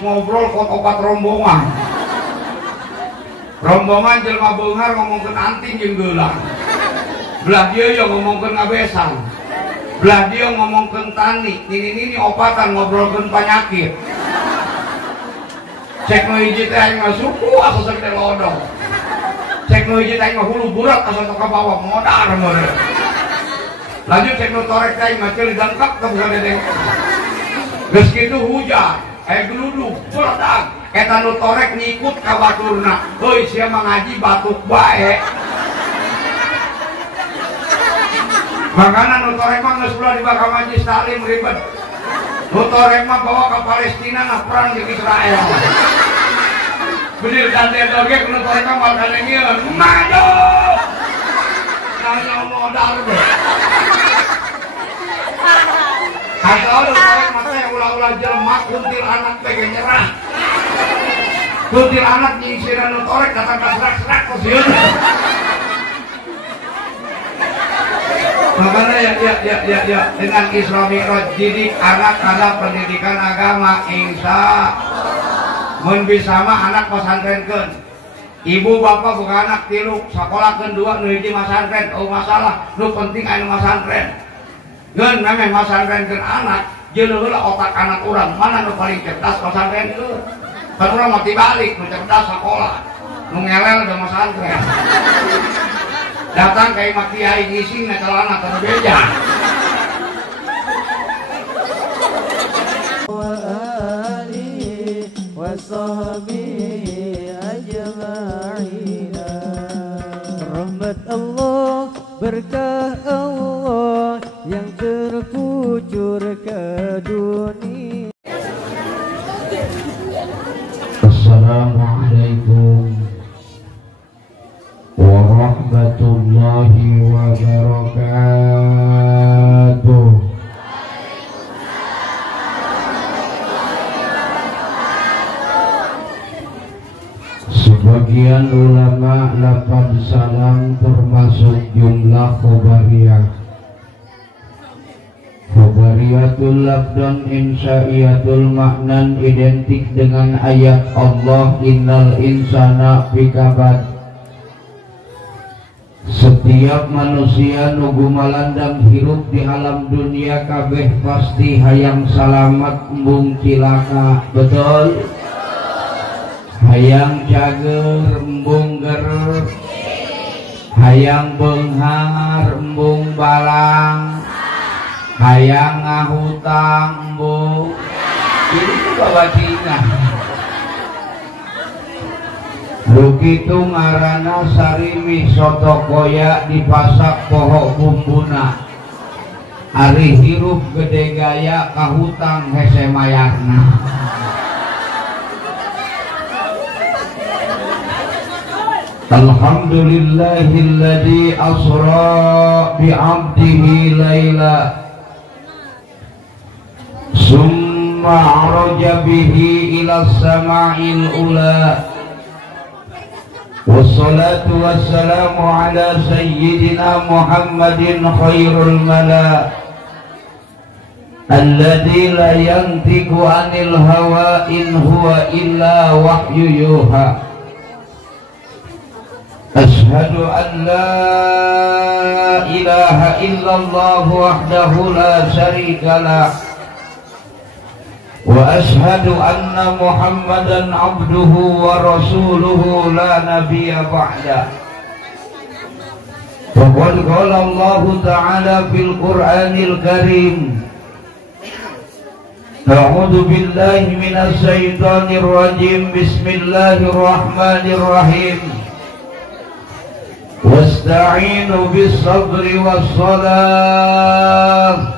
ngobrol kot opat rombongan. Rombongan jelma beunghar ngomongkeun anting jeung geulang. Belah dieu yo ngomongkeun ngabesan. Belah dieu ngomongkeun tani. Nini opatan ngobrolkeun panyakit. Cek nu hiji teh aing mah suku asa sagede lodong. Cek nu hiji teh aing mah hulu burak asa ka bawah modar meureun. Lanjut cek nu torek teh aing mah ceuli dangkap ka bukan dedeng. Geus kitu hujan, geluduk, meledak. Eta nu torek ngikut ka baturna. Heuy sia mah ngaji batuk bae. Makana nu torek mah geus ulah dibaka majlis taklim ribet. Nu torek mah bawa ke Palestina na perang jeung Israel. Bener dan dia oge nu torek mah mal kadengieun. Maju. Nanya modal be. Atau nu torek mah teh ulah-ulah jelema kuntil anak teh nyerah. Kuntil anak nyingsiran nu torek datang ka serak-serak ku sieun. Makanya ya dengan Isra Mi'raj didik anak ada pendidikan agama insya mun bisa mah anak pesantrenkeun. Ibu bapak bukan anak tilu sakolahkeun dua nu hiji masantren oh masalah nu penting anu masantren. Ngeun memeh masantrenkeun anak jeung heula otak anak urang mana nu paling cerdas masantrenkeun. Kan urang mah tibalik nu cerdas sakolah nu ngelel da masantren. Datang ke imam kiai ngising na celana tanu beja. Wa alihi wa sahbihi ajma'in. Rahmat Allah, berkah Allah yang terkucur ke dunia. Assalamualaikum warahmatullahi wabarakatuh. Sebagian ulama lafaz salam termasuk jumlah khobariyah. Khobariyatul lafdan insya'iyatul maknan identik dengan ayat Allah innal insana fi kabad. Setiap manusia nugu malandang hirup di alam dunia kabeh pasti hayang salamat embung cilaka, betul? Hayang cager embung ger, hayang beunghar embung balang, hayang ngahutang embung. Ini juga bajingan. Begitu ngaranna sarimi soto koya dipasak pohok bumbuna. Ari hirup gede gaya kahutang hese mayarna. Alhamdulillahilladzi asra bi'abdihi laila summa araja bihi ila sama'il ula. Wassalatu wassalamu ala sayyidina Muhammadin khairul mala alladzi la yantiqu anil hawa in huwa illa wahyu yuha. Ashhadu an la ilaha illallah wahdahu la syarika lah wa ashhadu anna Muhammadan abduhu wa rasuluhu la nabiyya ba'da. Faqad qala Allah ta'ala fil Qur'anil Karim A'udzu billahi minasy syaithanir rajim. Bismillahirrahmanir rahim. Wasta'inu bis sabri was salah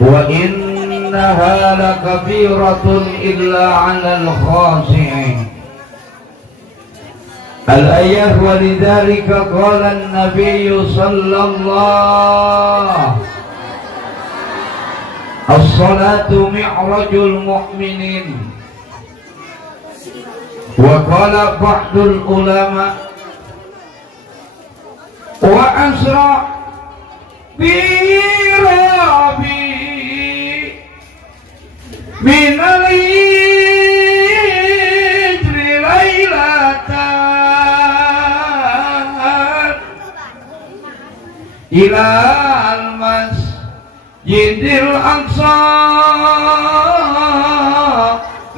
wa innaha lakabiratun illa 'alal khashi'in. Al-ayah walidzalika qala an-nabiy sallallahu as-salatu mi'rajul mu'minin. Wa qala ba'dul ulama wa asra bi rabi min ila al-masjidil aqsa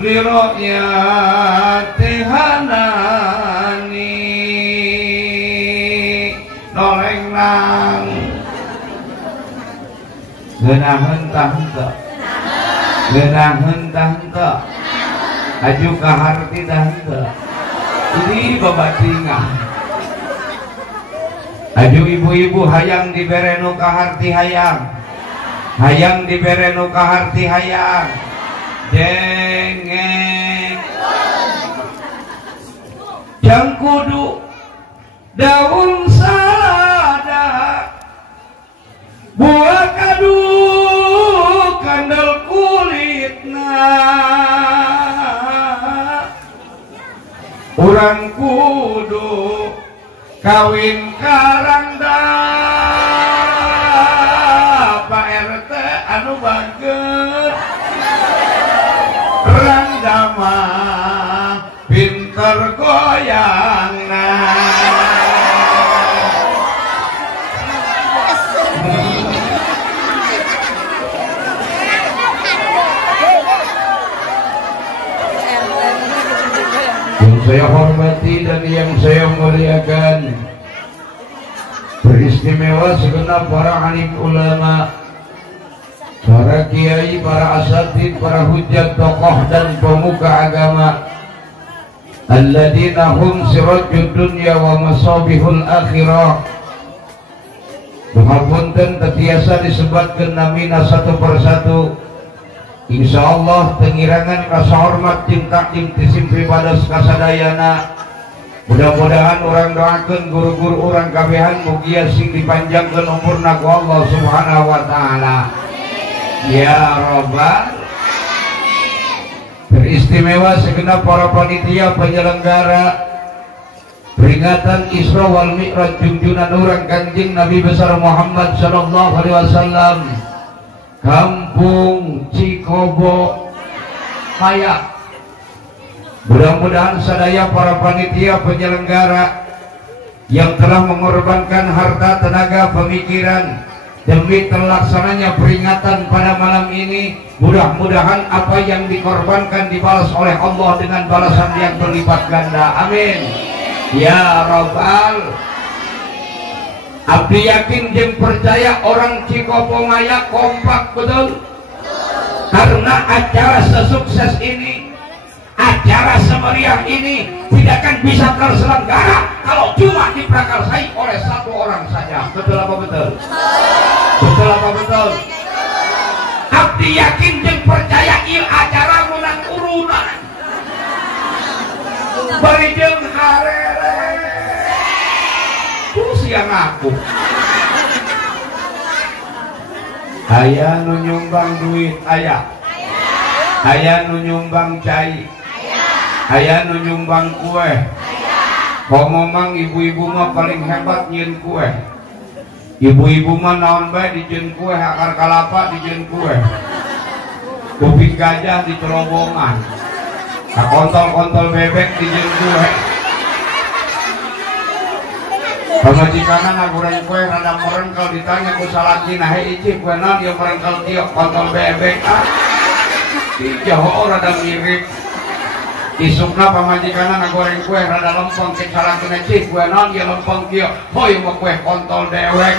li ru'yati hanani noreng nang geunaheun tah henteu geunaheun tah henteu aju ka harti tah henteu ini babatingan aju ibu-ibu hayang dibere nu ka harti hayang dibere nu ka harti hayang jengeng jang kudu daun salada buah kadu kandel kulitna urang kudu kawin karangda Pak RT anu bageut rangda mah pinter goyangna saya hormati dan yang saya muliakan, beristimewa segenap para alim ulama, para kiai, para asatid, para hujat, tokoh dan pemuka agama, alladzina hum sirajud dunya wa masabihul akhirah. Punten tetiasa disebutkeun namina satu persatu. Insyaallah pengirangan rasa hormat jeung takdim tisim pribados kasadayana. Mudah-mudahan orang doakeun guru-guru orang kabehan mugia sing dipanjangkeun umurna ku Allah Subhanahu wa taala. Ya Rabbal. Beristimewa segenap para panitia penyelenggara peringatan Isra wal Mi'raj junjunan urang Kanjeng Nabi besar Muhammad sallallahu alaihi wasallam. Kampung Cikobo Maya. Mudah-mudahan sadaya para panitia penyelenggara yang telah mengorbankan harta, tenaga, pemikiran demi terlaksananya peringatan pada malam ini, mudah-mudahan apa yang dikorbankan dibalas oleh Allah dengan balasan yang berlipat ganda. Amin ya Rabbal. Abdi yakin jeung percaya orang Cikopo Maya kompak betul, karena acara sesukses ini, acara semeriah ini tidak akan bisa terselenggara kalau cuma diprakarsai oleh satu orang saja. Betul apa betul? Betul apa betul? Abdi yakin jeung percaya ieu acara menang urunan bari jeung harere yang aku aya nu nyumbang duit, aya nu nyumbang cai, aya nu nyumbang kue. Ngomong ibu-ibu mah paling hebat nyieun kue. Ibu-ibu mah naon bae dijieun kue, akar kalapa dijieun kue, kuping gajah di terobongan, kontol-kontol bebek dijieun kue. Pamajikanna ngagoreng kue rada merengkel, ditanya ku salaki nahe icih kue naon ieu merengkel kieu kontol bebek Jauh rada mirip. Isukna pamajikanna ngagoreng kue rada lempeng cek salakina cih kue naon ieu lempeng kieu hoy mah kue kontol dewek.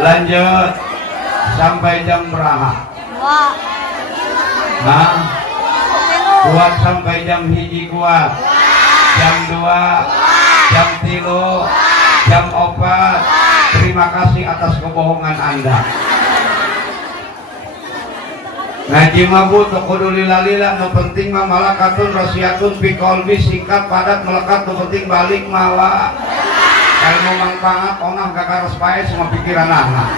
Lanjut sampai jam berapa? Nah, kuat sampai jam hiji kuat, jam 2, jam 3, jam 4. Terima kasih atas kebohongan Anda. Ngaji mabu kudu lila-lila, nu penting mah malakatun rasiatun fi qalbi, singkat padat melekat, nu penting balik mawa. Ilmu mangpangat onah kakaros pae semua pikiran anak.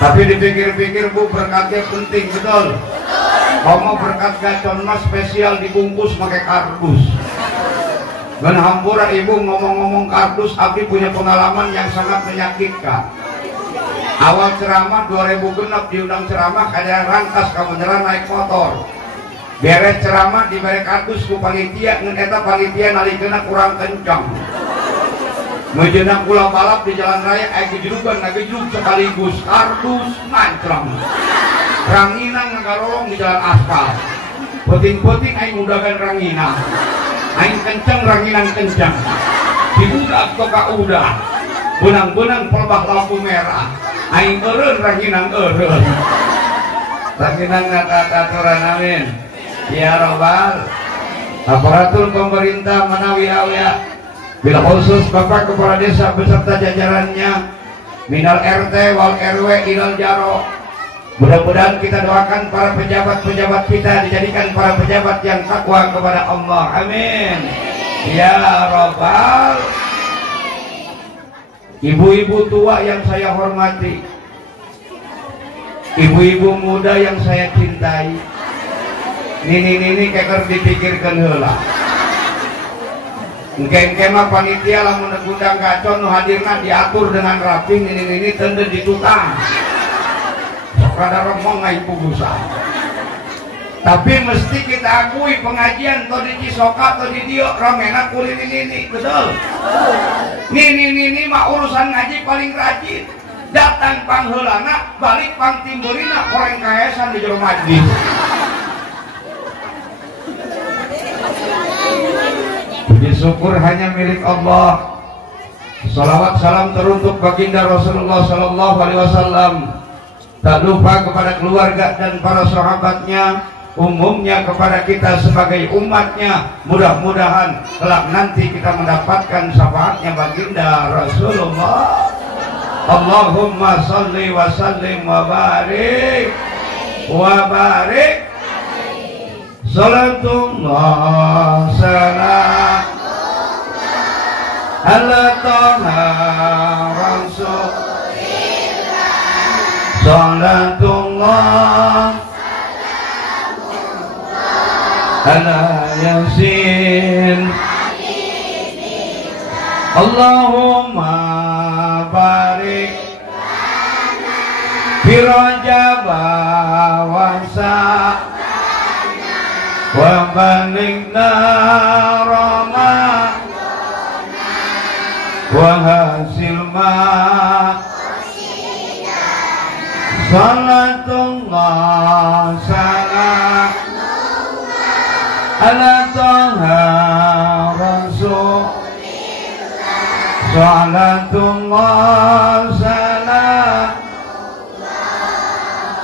Tapi dipikir-pikir bu, berkatnya penting betul. Kamu berkat gacon mas spesial dibungkus pakai kardus. Dan hampura ibu ngomong-ngomong kardus, abdi punya pengalaman yang sangat menyakitkan. Awal ceramah 2006 diundang ceramah, ada rangkas kebenaran naik motor. beres ceramah diberi kartus ku panitia, ngan eta panitia nalikeuna kurang kencang. Mejenak kula balap di jalan raya aya gejrugan ngagejrug sekaligus kartus ngancrang. Ranginang ngagarolong di jalan aspal. Puting-puting aing mudagan ranginang. Aing kencang ranginang kencang. Dibudak toka udah. Benang-benang pelbah lampu merah. Aing eureun ranginang eureun. Ranginang aturan amin. Ya Rabbal. Aparatur pemerintah manawi awya. Bila khusus Bapak Kepala Desa beserta jajarannya, minal RT wal RW ilal jaro. Mudah-mudahan kita doakan para pejabat-pejabat kita dijadikan para pejabat yang takwa kepada Allah. Amin. Ya Rabbal. Ibu-ibu tua yang saya hormati, ibu-ibu muda yang saya cintai, nini-nini keker dipikirkan heula. Engke-engke mah panitia lamun ngundang gacon nu hadirna diatur dengan rapi, nini-nini teu ditutang. Kada romong ngai pugusan. Tapi mesti kita akui pengajian to di Cisoka to di dieu ramena ku nini-nini, betul? Nini-nini mah urusan ngaji paling rajin. Datang pangheulana, balik pang timbeurina koreng kaesan di jero majlis. Puji syukur hanya milik Allah. Salawat salam teruntuk baginda Rasulullah sallallahu alaihi wasallam. Tak lupa kepada keluarga dan para sahabatnya, umumnya kepada kita sebagai umatnya. Mudah-mudahan kelak nanti kita mendapatkan syafaatnya baginda Rasulullah. Allahumma salli wa sallim wa barik salatullah salam ala toha rasul salatullah ala yasin Allahumma barik fi Rajab wa wa balighna Ramadan wa hasil ma salatullah salam ala toha rasul salatullah salam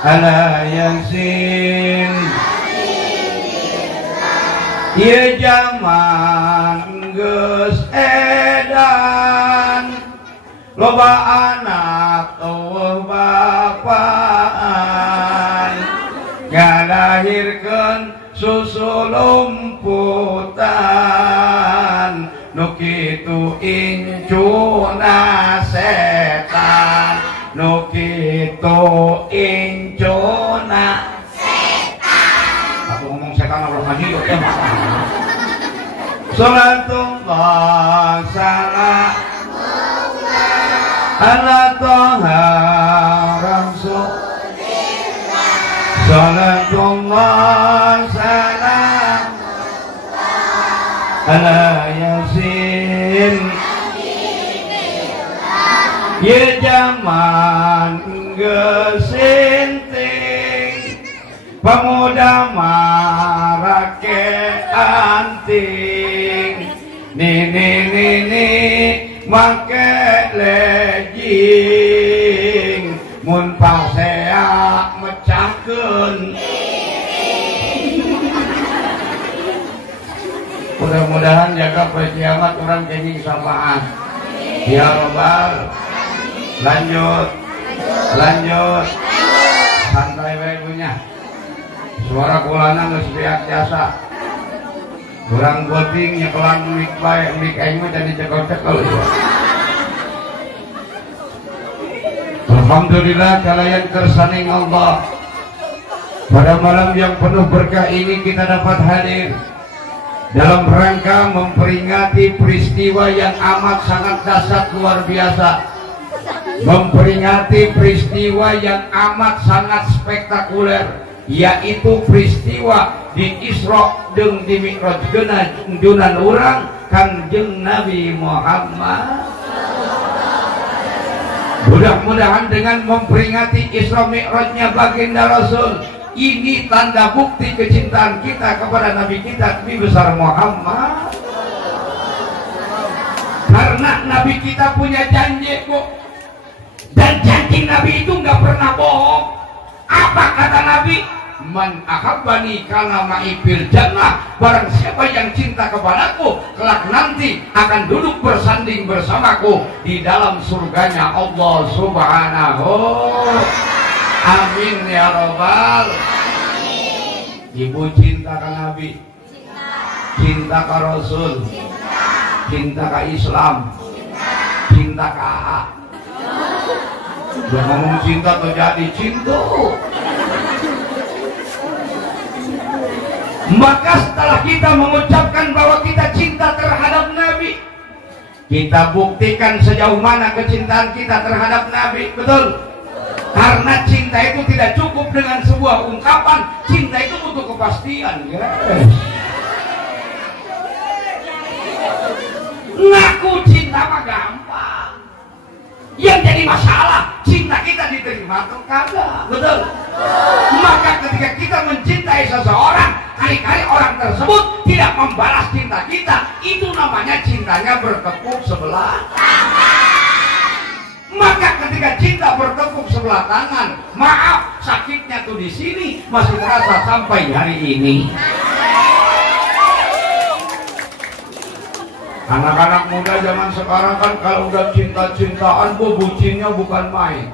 ala yasin. Ieu jaman geus edan loba anak eueuh bapaan ngalahirkeun susu lumputan nu kitu incuna setan nu kitu incuna setan. Aku ngomong setan Allah ngaji yo teh. Salatullah salam ala toha rasulillah salatullah salam ala yasin. Ye jaman gesinting pemuda marake anting nini make lejing mun pasea mecahkeun. Mudah-mudahan jaga kiamat orang jadi sapaan. Ya Rabbal. Lanjut santai wae punya. Suara kulana geus biak jasa. Kurang boting nyekelan mik bae, mik aing mah jadi cekel-cekel ya. Alhamdulillah kalian kersaning Allah. Pada malam yang penuh berkah ini kita dapat hadir dalam rangka memperingati peristiwa yang amat sangat dahsyat luar biasa, memperingati peristiwa yang amat sangat spektakuler, yaitu peristiwa di Isra jeung di Mi'raj junan urang Kangjeng Nabi Muhammad. Mudah-mudahan dengan memperingati Isra Mi'rajnya baginda Rasul, ini tanda bukti kecintaan kita kepada Nabi kita Nabi besar Muhammad. Karena Nabi kita punya janji, Bu. Dan janji Nabi itu nggak pernah bohong. Apa kata Nabi? Man ahabbani kana ma'i fil jannah. Barang siapa yang cinta kepadaku, kelak nanti akan duduk bersanding bersamaku di dalam surganya Allah Subhanahu. Amin ya Rabbal. Ibu cinta ke Nabi, cinta ke Rasul, cinta ke Islam, cinta ke AA. Udah ngomong cinta terjadi cinta. Maka setelah kita mengucapkan bahwa kita cinta terhadap Nabi, kita buktikan sejauh mana kecintaan kita terhadap Nabi. Betul? Karena cinta itu tidak cukup dengan sebuah ungkapan. Cinta itu butuh kepastian, guys. Ngaku cinta mah gampang. Yang jadi masalah, cinta kita diterima atau kagak. Betul? Maka ketika kita mencintai seseorang, kali-kali orang tersebut tidak membalas cinta kita, itu namanya cintanya bertepuk sebelah tangan. Maka ketika cinta bertepuk sebelah tangan, maaf, sakitnya tuh di sini masih terasa sampai hari ini. Anak-anak muda zaman sekarang kan kalau udah cinta-cintaan, bucinnya bukan main.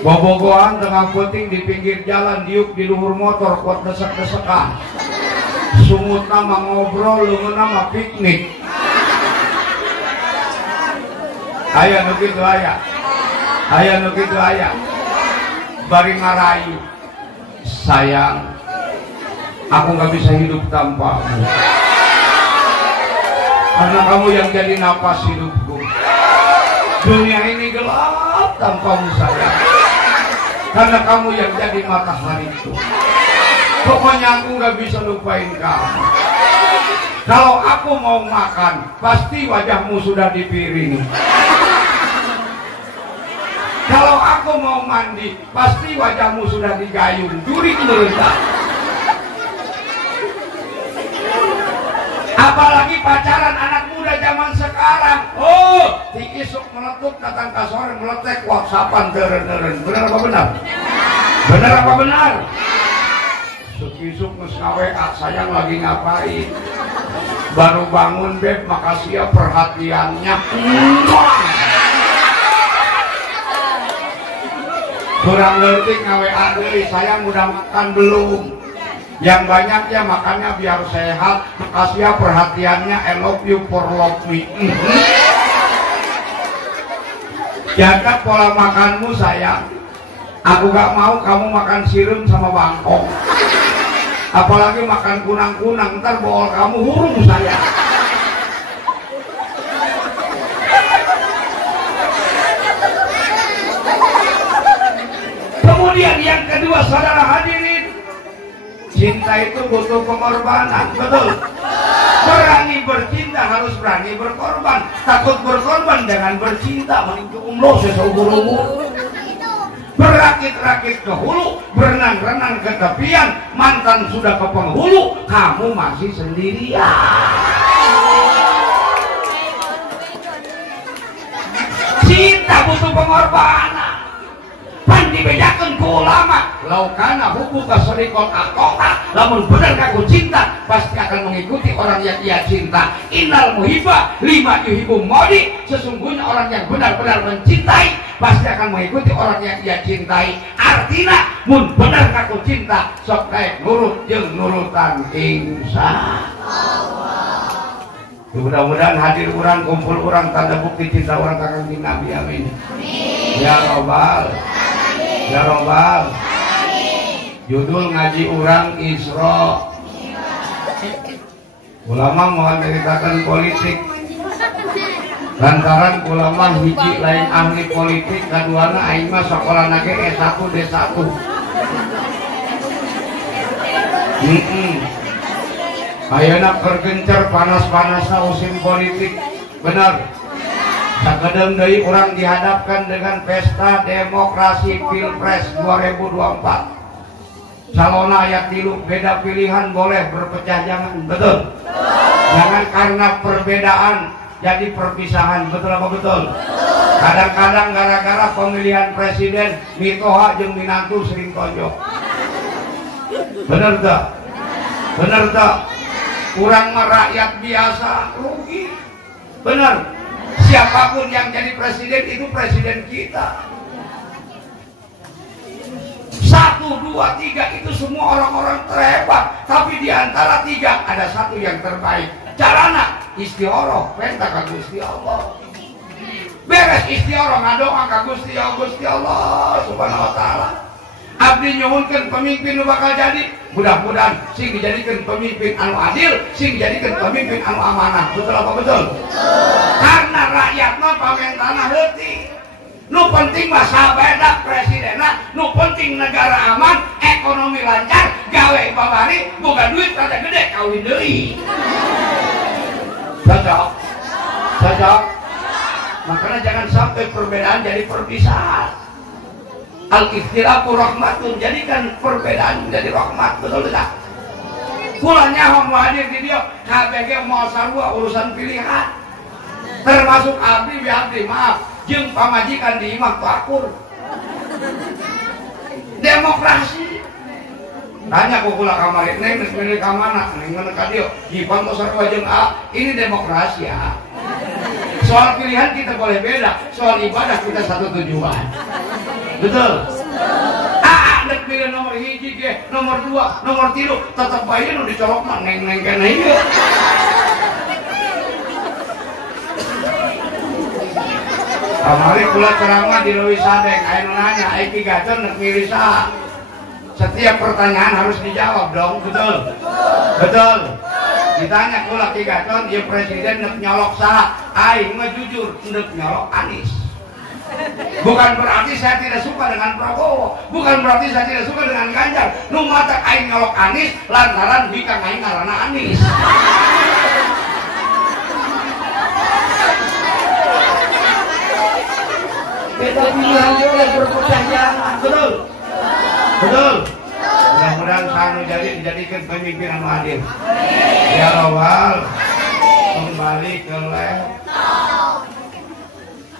Bobogohan tengah puting di pinggir jalan, diuk di luhur motor, kuat desek-desekan. Sungut nama ngobrol, lungun nama piknik. Ayah nukitu ayah. Ayah nukitu ayah. Bari ngarayu. Sayang, aku gak bisa hidup tanpamu. Karena kamu yang jadi napas hidupku. Dunia ini gelap tanpamu sayang. Karena kamu yang jadi matahariku. Pokoknya aku gak bisa lupain kamu. Kalau aku mau makan, pasti wajahmu sudah di piring. Kalau aku mau mandi, pasti wajahmu sudah di gayung. Jurik merendah. Apalagi pacaran anak muda zaman sekarang. Oh, di isuk meletup, datang ke sore meletek, whatsappan teren-teren. Benar apa benar? Benar apa benar? Isuk nges WA, sayang lagi ngapain? Baru bangun beb, makasih ya perhatiannya. Kurang ngerti nge-WA deh, sayang udah makan belum? Yang banyak ya makannya biar sehat. Makasih ya perhatiannya, I love you for love me. Jaga pola makanmu sayang. Aku gak mau kamu makan sirum sama bangkong. Apalagi makan kunang-kunang, ntar bol kamu hurung saya. Kemudian yang kedua, saudara hadirin, cinta itu butuh pengorbanan, betul? Berani bercinta harus berani berkorban. Takut berkorban dengan bercinta, mending umroh seseumur-umur. Berakit-rakit ke hulu, berenang-renang ke tepian, mantan sudah ke penghulu, kamu masih sendirian. Cinta butuh pengorbanan. Pan dibedakan ku ulama, laukana hubuka sedikot akota, namun benar kaku cinta, pasti akan mengikuti orang yang ia cinta. Innal muhibba lima yuhibbu modi, sesungguhnya orang yang benar-benar mencintai pasti akan mengikuti orang yang ia cintai. Artinya, mun benar kaku cinta, sok kayak nurut jeung nurutan insya Allah. Mudah-mudahan hadir orang, kumpul orang, tanda bukti cinta orang kakang Nabi. Amin. Ya Rabbal. Ya Rabbal. Judul ngaji orang Isra. Ulama mau menceritakan politik. Lantaran ulama hiji lain ahli politik, kaduana aing mah sekolah nage S1 D1. Ayeuna kergencer panas-panasna musim politik bener. Sakedem deui urang dihadapkan dengan pesta demokrasi Pilpres 2024. Calon ayat 3 beda pilihan boleh berpecah jangan, betul? Jangan karena perbedaan jadi perpisahan, betul apa betul? Kadang-kadang gara-gara pemilihan presiden mitoha jeung minantu sering tonjok. Bener tak? Bener tak? Kurang mah rakyat biasa rugi. Bener. Siapapun yang jadi presiden itu presiden kita. 1, 2, 3 itu semua orang-orang terhebat. Tapi di antara 3 ada 1 yang terbaik. Carana istighoroh, penta ka Gusti Allah. Beres istighoroh ngadoa ka Gusti Allah Subhanahu wa taala. Abdi nyuhunkeun pemimpin nu bakal jadi, mudah-mudahan sing dijadikan pemimpin anu adil, sing dijadikan pemimpin anu amanah. Betul apa betul? Karena rakyat mah pamentana heuti. Nu penting mah sabeda presidenna, nu penting negara aman, ekonomi lancar, gawe babari, boga duit rada gede kawin deui. Cocok? Cocok? Makanya jangan sampai perbedaan jadi perpisahan. Al-ikhtilafu rahmatun, jadikan perbedaan menjadi rahmat, betul tidak? Kulanya mau hadir di dia, KBG mau sarua urusan pilihan. Termasuk abdi biabdi, maaf, jeung pamajikan di imah akur. Demokrasi. Tanya ku kula kamari, neng geus milih ka mana? Neng mana ka dieu? Hipan tos sarua jeung A. Ini demokrasi ya. Soal pilihan kita boleh beda, soal ibadah kita satu tujuan. Betul. Nek pilih nomor 1 ge, nomor 2, nomor 3 tetep bae nu dicolok mah neng-neng kana ieu. Kamari kula ceramah di Leuwi Sadeng, aya nu nanya, "Ai Ki Gacon nek milih saha?" Setiap pertanyaan harus dijawab dong, betul? Betul. Ditanya kula Ki Gacon, ieu presiden nek nyolok saha? Aing mah jujur, nek nyolok Anies. Bukan berarti saya tidak suka dengan Prabowo, bukan berarti saya tidak suka dengan Ganjar. Nu matak aing nyolok Anies lantaran bikang aing ngaranna Anies. Beda pilihan boleh berpecah jangan, betul? Betul. Mudah-mudahan sanu jadi dijadikan pemimpin anu adil. Ya Allah, kembali ke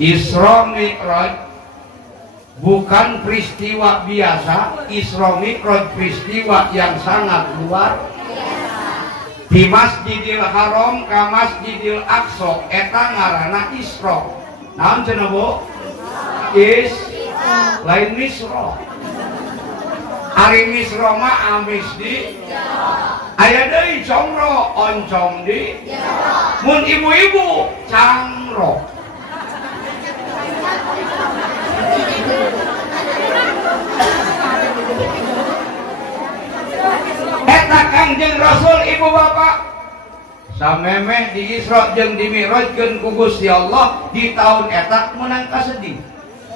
Isra Mi'raj bukan peristiwa biasa. Isra Mi'raj peristiwa yang sangat luar biasa. Di Masjidil Haram ka Masjidil Aqsa eta ngaranna Isra. Naon cenah Bu? Lain Misra. Ari Misra mah amis di aya deui congro oncom di mun ibu-ibu cangro. Eta Kangjeng Rasul ibu bapak samemeh di Isra jeung di Mi'rajkeun ku Gusti Allah di tahun eta meunang kasedih.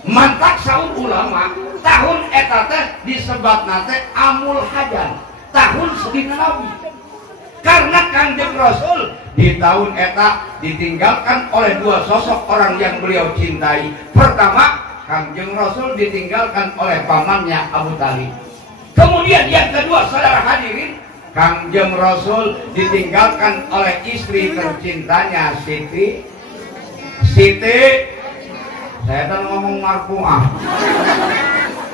Mantak saur ulama tahun eta teh disebatna teh Amul Hajan, tahun sedihna Nabi. Karena Kangjeng Rasul di tahun eta ditinggalkan oleh 2 sosok orang yang beliau cintai. Pertama, Kangjeng Rasul ditinggalkan oleh pamannya Abu Talib. Kemudian yang kedua, saudara hadirin, Kangjeng Rasul ditinggalkan oleh istri tercintanya Siti. Saya kan ngomong marfu'ah.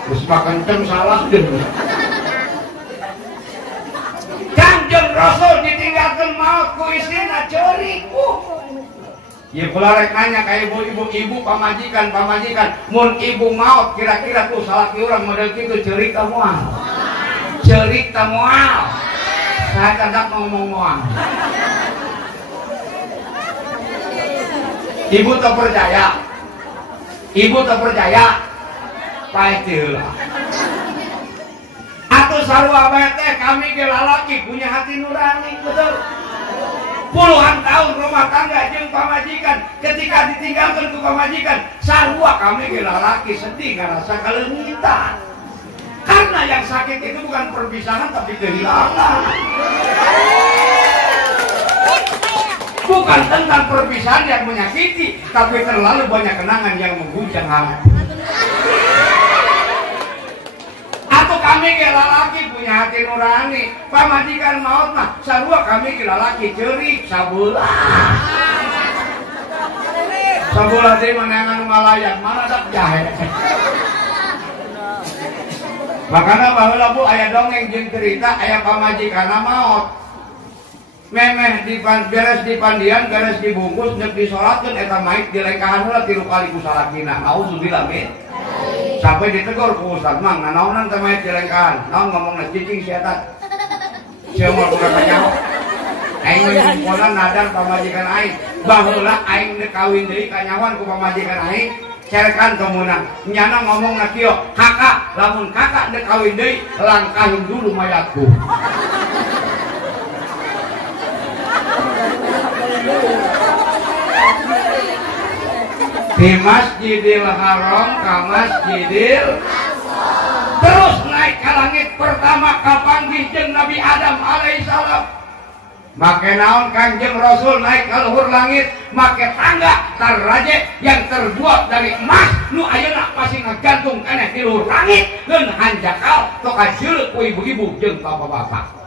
Terus kenceng salah deh. Kangjeng Rasul ditinggalkan maut ku istrina ceurik. Ya kula rek nanya ka ibu-ibu pamajikan, mun ibu maut kira-kira tuh salah urang model kitu ceurik ka moal. Ceurik ka moal. Saya kadang ngomong moal. Ibu tak percaya. Ibu tak percaya. Pasti heula. Atuh sarua bae teh kami ge lalaki punya hati nurani, betul? Puluhan tahun rumah tangga jeung pamajikan, ketika ditinggalkan ku pamajikan, sarua kami ge lalaki sedih ngarasa kaleungitan. Karena yang sakit itu bukan perpisahan tapi kehilangan. Bukan tentang perpisahan yang menyakiti, tapi terlalu banyak kenangan yang mengguncang hati. Atau kami ke lalaki punya hati nurani, pamajikan maut mah sarua kami ke lalaki cerik sabulah. Sabulah teh mana ngalayan, mana dak jahe. Makanya baheula Bu aya dongeng jeung cerita aya pamajikanna maot. Memeh beres di pandian, beres dibungkus, nek disolatkeun eta mayit dilengkahan heula 3 kali ku salakina. Auzubillah min. Sampai ditegur ku ustaz, "Mang, naonan teh mayit dilengkahan?" Naon ngomongna cicing si eta. Sia mah bukan kanyaho. Aing ngomongna nadar pamajikan aing. Baheula aing teu kawin deui kanyawan ku pamajikan aing. Cerekan kemunang, nyana ngomongna kieu, "Kakak, lamun kakak teu kawin deui, langkahin dulu mayatku." Di Masjidil Haram ke Masjidil terus naik ke langit pertama kapanggih jeung Nabi Adam alaihissalam. Make naon Kangjeng Rasul naik ke luhur langit make tangga taraje yang terbuat dari emas nu ayeuna pasti ngagantung keneh di luhur langit geun hanjakal tok kajeuleuh ku ibu-ibu jeung bapak-bapak.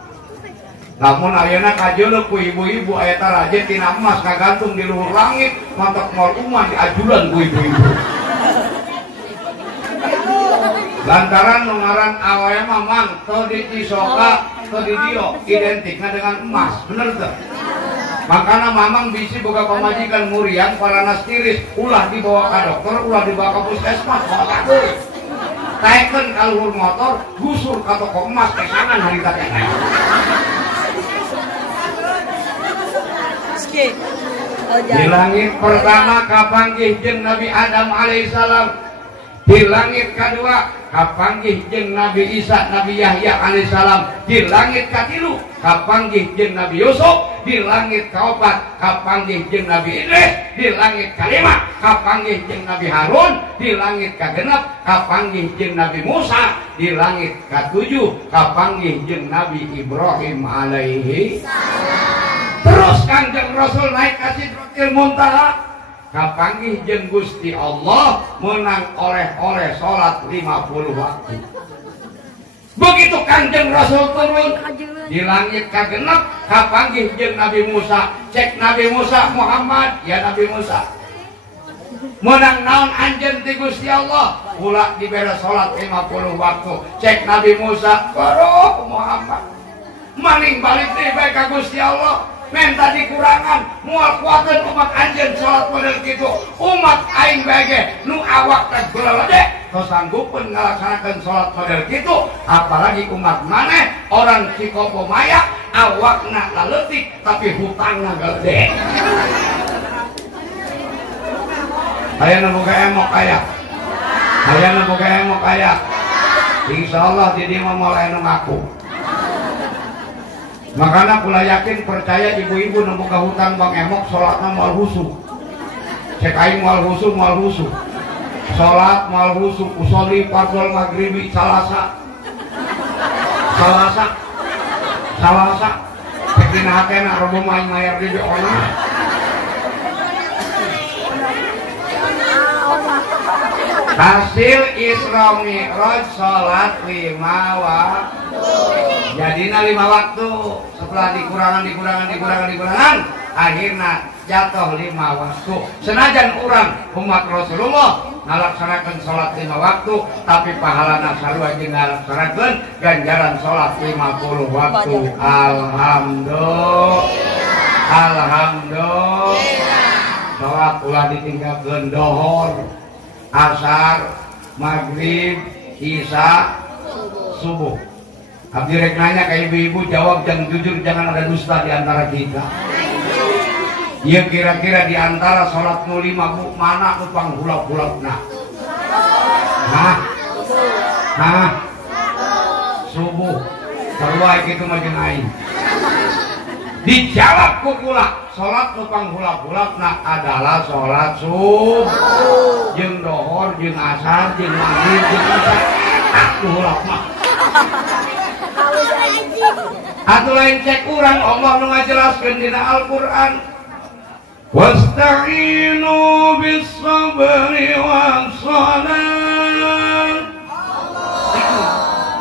Namun ayeuna kajeuleuh ku ibu-ibu aya taraje tina emas ngagantung di luhur langit mantok moal umah diajulan ku ibu-ibu. Lantaran nu ngaran awewe mah mang teu dicisoka teu di dieu identikna dengan emas, bener teu? Makana mamang bisi boga pamajikan muriang paranas tiris ulah dibawa ka dokter, ulah dibawa ka puskesmas, bawa takut. Taekeun ka luhur motor, gusur ka toko emas kesangan harita teh. Di langit pertama kapanggih jeung Nabi Adam alaihissalam. Di langit kedua kapanggih jeung Nabi Isa, Nabi Yahya alaihissalam. Di langit katilu kapanggih jeung Nabi Yusuf. Di langit kaopat kapanggih jeung Nabi Idris. Di langit kalima kapanggih jeung Nabi Harun. Di langit kagenep kapanggih jeung Nabi Musa. Di langit katujuh kapanggih jeung Nabi Ibrahim alaihi salam. Terus Kangjeng Rasul naik ka Sidratil Muntaha kapanggih jeung Gusti Allah menang oleh salat 50 waktu. Begitu Kangjeng Rasul turun di langit kagenep kapanggih jeung Nabi Musa. Cek Nabi Musa, Muhammad, ya Nabi Musa. Menang naon anjeun ti Gusti Allah? Ulah dibere salat 50 waktu. Cek Nabi Musa, "Baru Muhammad." Maning balik deui bae ka Gusti Allah. Minta dikurangan mual kuatin umat anjeun salat model kitu. Umat aing bage nu awak teh belede tos sanggupeun ngalaksanakeun salat model kitu, apalagi umat maneh orang Cikopo Maya awakna leutik tapi hutangna gede. Aya nu boga emok aya. Aya nu boga emok aya. Insyaallah di dieu mah moal anu ngaku. Makanya kula yakin percaya ibu-ibu nu boga hutang Bang Emok salatna moal husu. Cek aing moal husu. Salat moal husu usolli fardhol maghribi salasa. Cek dina hatena robo main mayar di ona. Hasil Isra Mi'raj salat 5 waktu. Jadina 5 waktu. Setelah dikurangan akhirnya jatuh 5 waktu. Senajan urang umat Rasulullah ngalaksanakeun salat 5 waktu, tapi pahalana sarua jeung ngalaksanakeun ganjaran salat 50 waktu. Alhamdulillah. Salat ulah ditinggalkeun dohor, asar, maghrib, isya, subuh. Abdi rek nanya ke ibu-ibu, jawab yang jujur, jangan ada dusta di antara kita. Ya kira-kira di antara sholat nu 5 bu, mana nu panghulap-hulap nah? Subuh. Terwai gitu mah jeung aing. Dijawab ku kula, sholat nu panghulap-hulap nah adalah sholat subuh. Jeung dohor, jeung asar, jeung maghrib, jeung isya. Aduh lama. Atuh lain cek urang Allah nu ngajelaskeun dina Al-Qur'an. Wasta'inu bis-sabri was-salat.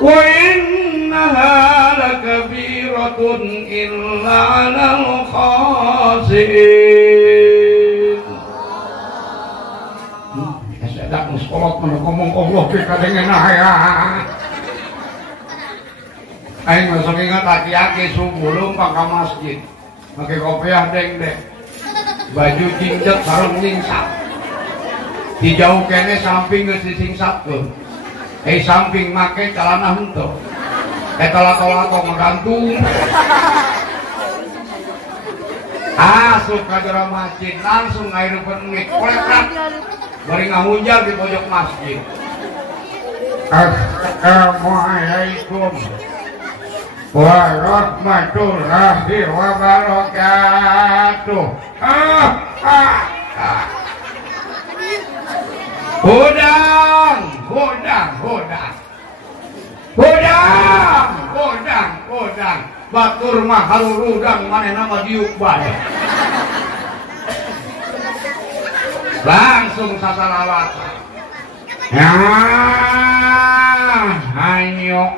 Wa innaha lakabiratun illa 'alal khasiin. Sedak muskolot ngomong Allah ke kadengen aya. Aing masuk ingat aki-aki subuh ka masjid. Make kopiah deng-deng. Baju jinjet sareng nyingsap. Di jauh kene samping geus disingsapkeun. Samping make calana henteu. Tola-tola ngegantung. Asup ka jero masjid langsung ngaireupkeun mik koleprak. Bari ngahunjar di pojok masjid. Assalamualaikum warahmatullahi wabarakatuh. Hodang. Batur mah harurudang manehna mah diuk bae. Langsung sasalawatan. Ya, hanyok.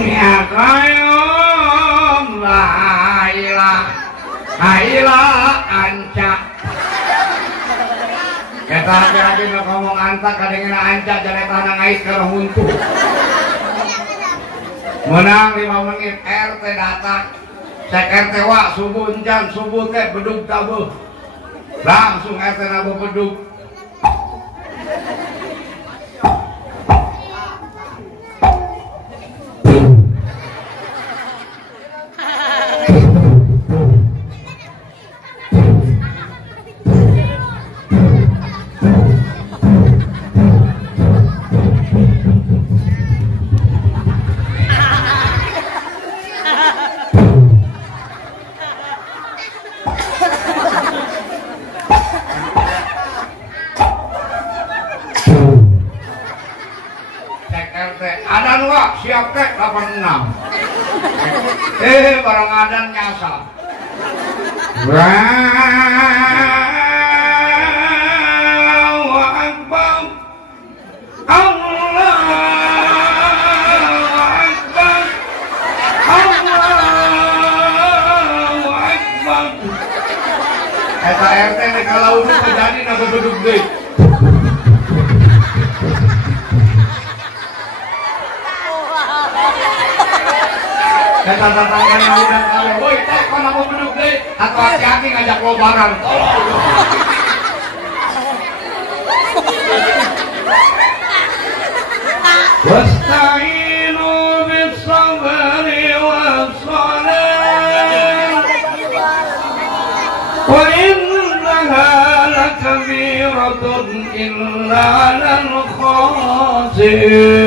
Ya kayom Haila anca. Kita hati-hati ngomong antak kadang-kadang anca jadi tanah ngait ke runtuh. Menang 5 menit RT datang. Cek RT wak subuh encan subuh teh bedug tabuh. Langsung RT nabuh bedug. Siap teh 86. Barang adan nyasar. Allahu Akbar. Allahu Akbar. Allahu Akbar. Eta RT nek kalau nu terjadi na bedug deui. Tanya udah kali, woi teh kok mau bedug deui atau hati-hati ngajak lobaran. Wasta'inu bis-sabri was-salat. Wa innaha lakabiratun illa 'alal khasiin.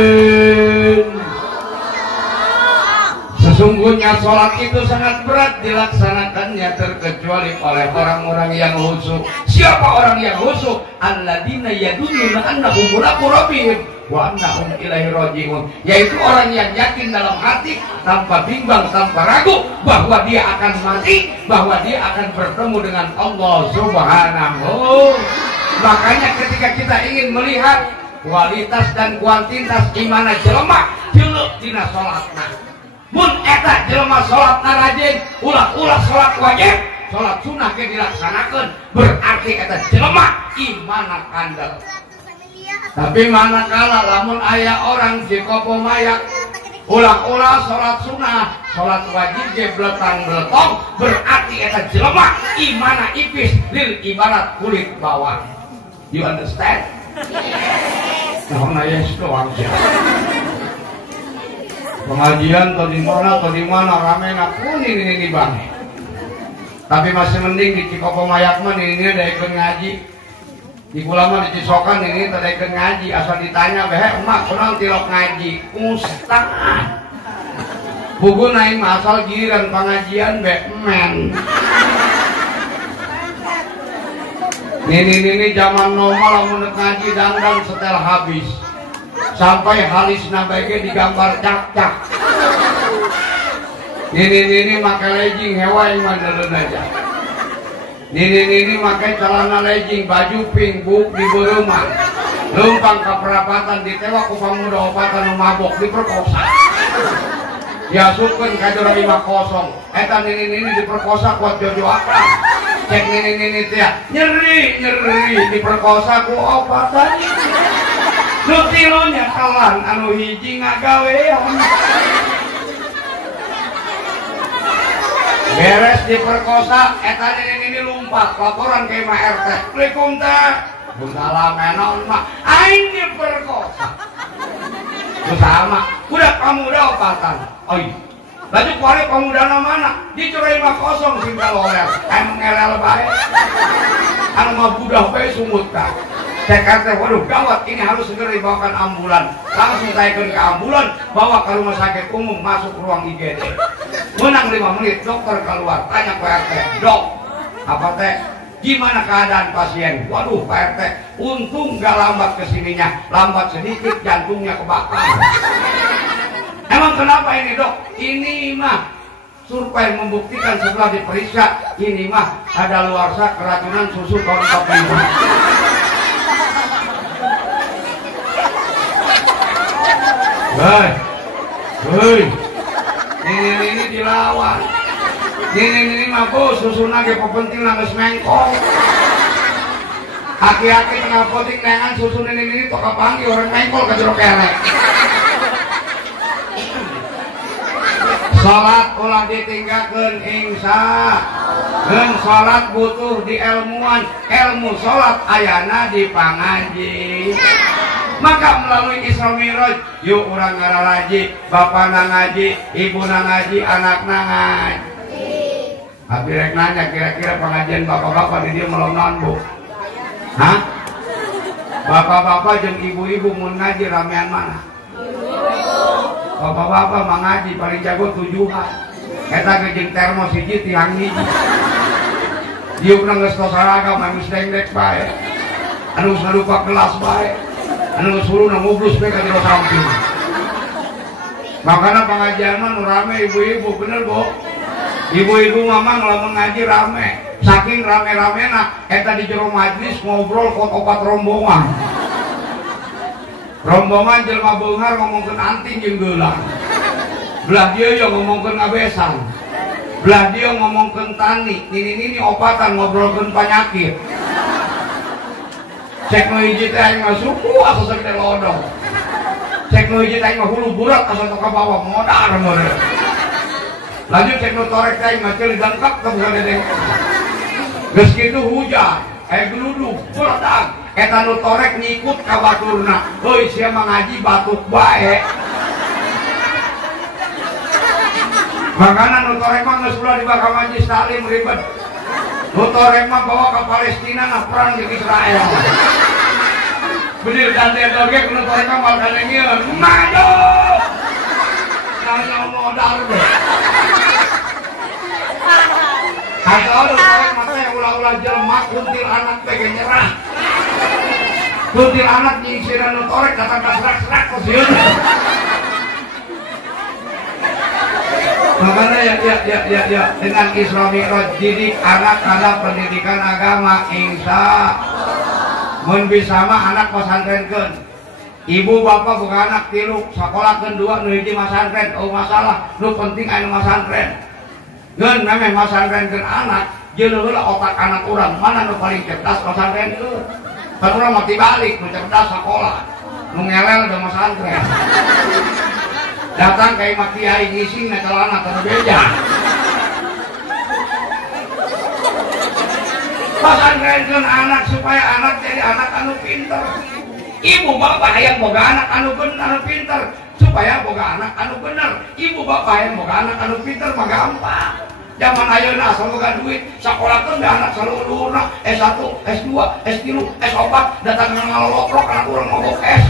Sesungguhnya sholat itu sangat berat dilaksanakannya terkecuali oleh orang-orang yang khusyuk. Siapa orang yang khusyuk? Alladzina yadunnuna annahum mulaqu rabbihim wa annahum ilaihi raji'un. Yaitu orang yang yakin dalam hati tanpa bimbang, tanpa ragu bahwa dia akan mati, bahwa dia akan bertemu dengan Allah Subhanahu. Makanya ketika kita ingin melihat kualitas dan kuantitas iman jelema, jelek dina sholatna. Mun eta jelema salat rajin, ulah-ulah salat wajib, salat sunah ge dilaksanakeun, berarti eta jelema imanna kandel. Tapi manakala lamun aya orang di kopo mayak, ulah-ulah salat sunah, salat wajib ge bletang-bletong, berarti eta jelema imanna ipis lil ibarat kulit bawang. You understand? Yes. Nah, yes doang aja. Pengajian atau di mana rame nak ini bang. Tapi masih mending di Cikopo Mayak mah ini ada ikut ngaji. Di Kulama di Cisokan ini ada ikut ngaji. Asal ditanya behe emak kenal tilok ngaji. Ustaz. Buku naik asal giliran pengajian be men. Nini zaman normal lamun ngaji dangdang setel habis. Sampai halisna bae digambar cak-cak. Nini make legging hewan mandareun aja. Nini make celana legging, baju pink, buk di berumah. Lumpang ke perapatan ditewak ku pamuda opatan nu mabok diperkosa. Ya sukeun ka jero 50. Eta nini diperkosa kuat Jojo Akram. Cek nini teh nyeri diperkosa ku opatan. Nu tilunya kalan anu hiji ngagawean. Beres diperkosa eta nini lumpat laporan ke Imah RT. Assalamualaikum teh. Bundalam enon mah aing diperkosa. Sama, udah kamu udah opatan. Oi. Baju kuali pemudana mana? Dicurai mah kosong sing kalorel. Emang ngelel bae. Anu mah budah bae sumut ka. Cek teh waduh gawat ini harus segera dibawakan ambulan. Langsung taikeun ke ambulan, bawa ke rumah sakit umum, masuk ruang IGD. Menang 5 menit dokter keluar, tanya Pak RT, "Dok, apa teh? Gimana keadaan pasien?" Waduh Pak RT, untung gak lambat kesininya, lambat sedikit jantungnya kebakar. Emang kenapa ini dok? Ini mah survei membuktikan setelah diperiksa, ini mah ada luarsa keracunan susu tahun 45. Hei, ini dilawan. Ini mah bos susu nage penting nangis mengkong. Aki-aki tengah potik nengan susu ini toka panggil orang mengkol ke jeruk kelek. Salat ulah ditinggalkan insya. Dan salat butuh diilmuan. Ilmu salat ayana di pangaji. Maka melalui Isra Mi'raj, yuk orang ngaraji, bapak na ngaji, ibu na ngaji, anak na ngaji. Tapi rek nanya kira-kira pengajian bapak-bapak di dia melonon bu? Hah? Bapak-bapak jeung ibu-ibu mun ngaji ramean mana? Bapak-bapak mah ngaji paling jago 7-an. Eta jeung termos hiji tiang hiji. Diuk geus tos seragam anu dengdek bae. Anu sarupa kelas bae. Anu suruh ngublus bae ka jero samping. Makana pengajian mah nu rame ibu-ibu bener bu. Ibu-ibu mama ngelamun ngaji rame. Saking rame-ramena eta di jero majlis ngobrol kot opat rombongan. Rombongan jelema beunghar ngomongkeun anting jeung geulang. Belah dieu yo ngomongkeun ngabesan. Belah dieu ngomongkeun tani. Nini opatan ngobrolkeun panyakit. Cek nu hiji teh aing mah suku asa sagede lodong. Cek nu hiji teh aing mah hulu burak asa ka bawah modar meureun. Lanjut cek nu torek teh aing mah ceuli dangkap ka bukan dedeng. Geus kitu hujan, geluduk, meledak. Eta nu torek nyikut ka baturna. Heuy sia mah ngaji batuk bae. Makana nu torek mah geus ulah dibaka majlis taklim ribet. Nu torek mah bawa ke Palestina na perang di Israel. Bener dan dia oge nu torek mah mal kadengieun. Maju. Nanya modal be. Kata nu torek mah teh ulah-ulah jelema kuntil anak teh nyerah. Kuntil anak nyisira nu torek datang ka serak-serak ku sieun. Makanya ya dengan Isra Mi'raj didik anak ada pendidikan agama insya mun bisa mah anak pesantrenkeun. Ibu bapak bukan anak tilu sakolahkeun 2 nu hiji masantren. Oh masalah nu penting anu masantren. Ngeun memeh masantrenkeun anak jeung heula otak anak urang mana nu paling cerdas masantrenkeun. Kan urang mah tibalik nu cerdas sakola. Nu ngelel da masantren. Datang ke Imah Kiai ngising na celana teu beja. Pasantrenkeun anak supaya anak jadi anak anu pinter. Ibu bapak hayang boga anak anu pinter supaya boga anak anu bener. Ibu bapak hayang boga anak anu pinter mah gampang. Zaman ayeuna asal boga duit sakolahkeun da anak saluluhurna S1, S2, S3, S4 datang ngalolokrok anak urang mogok S.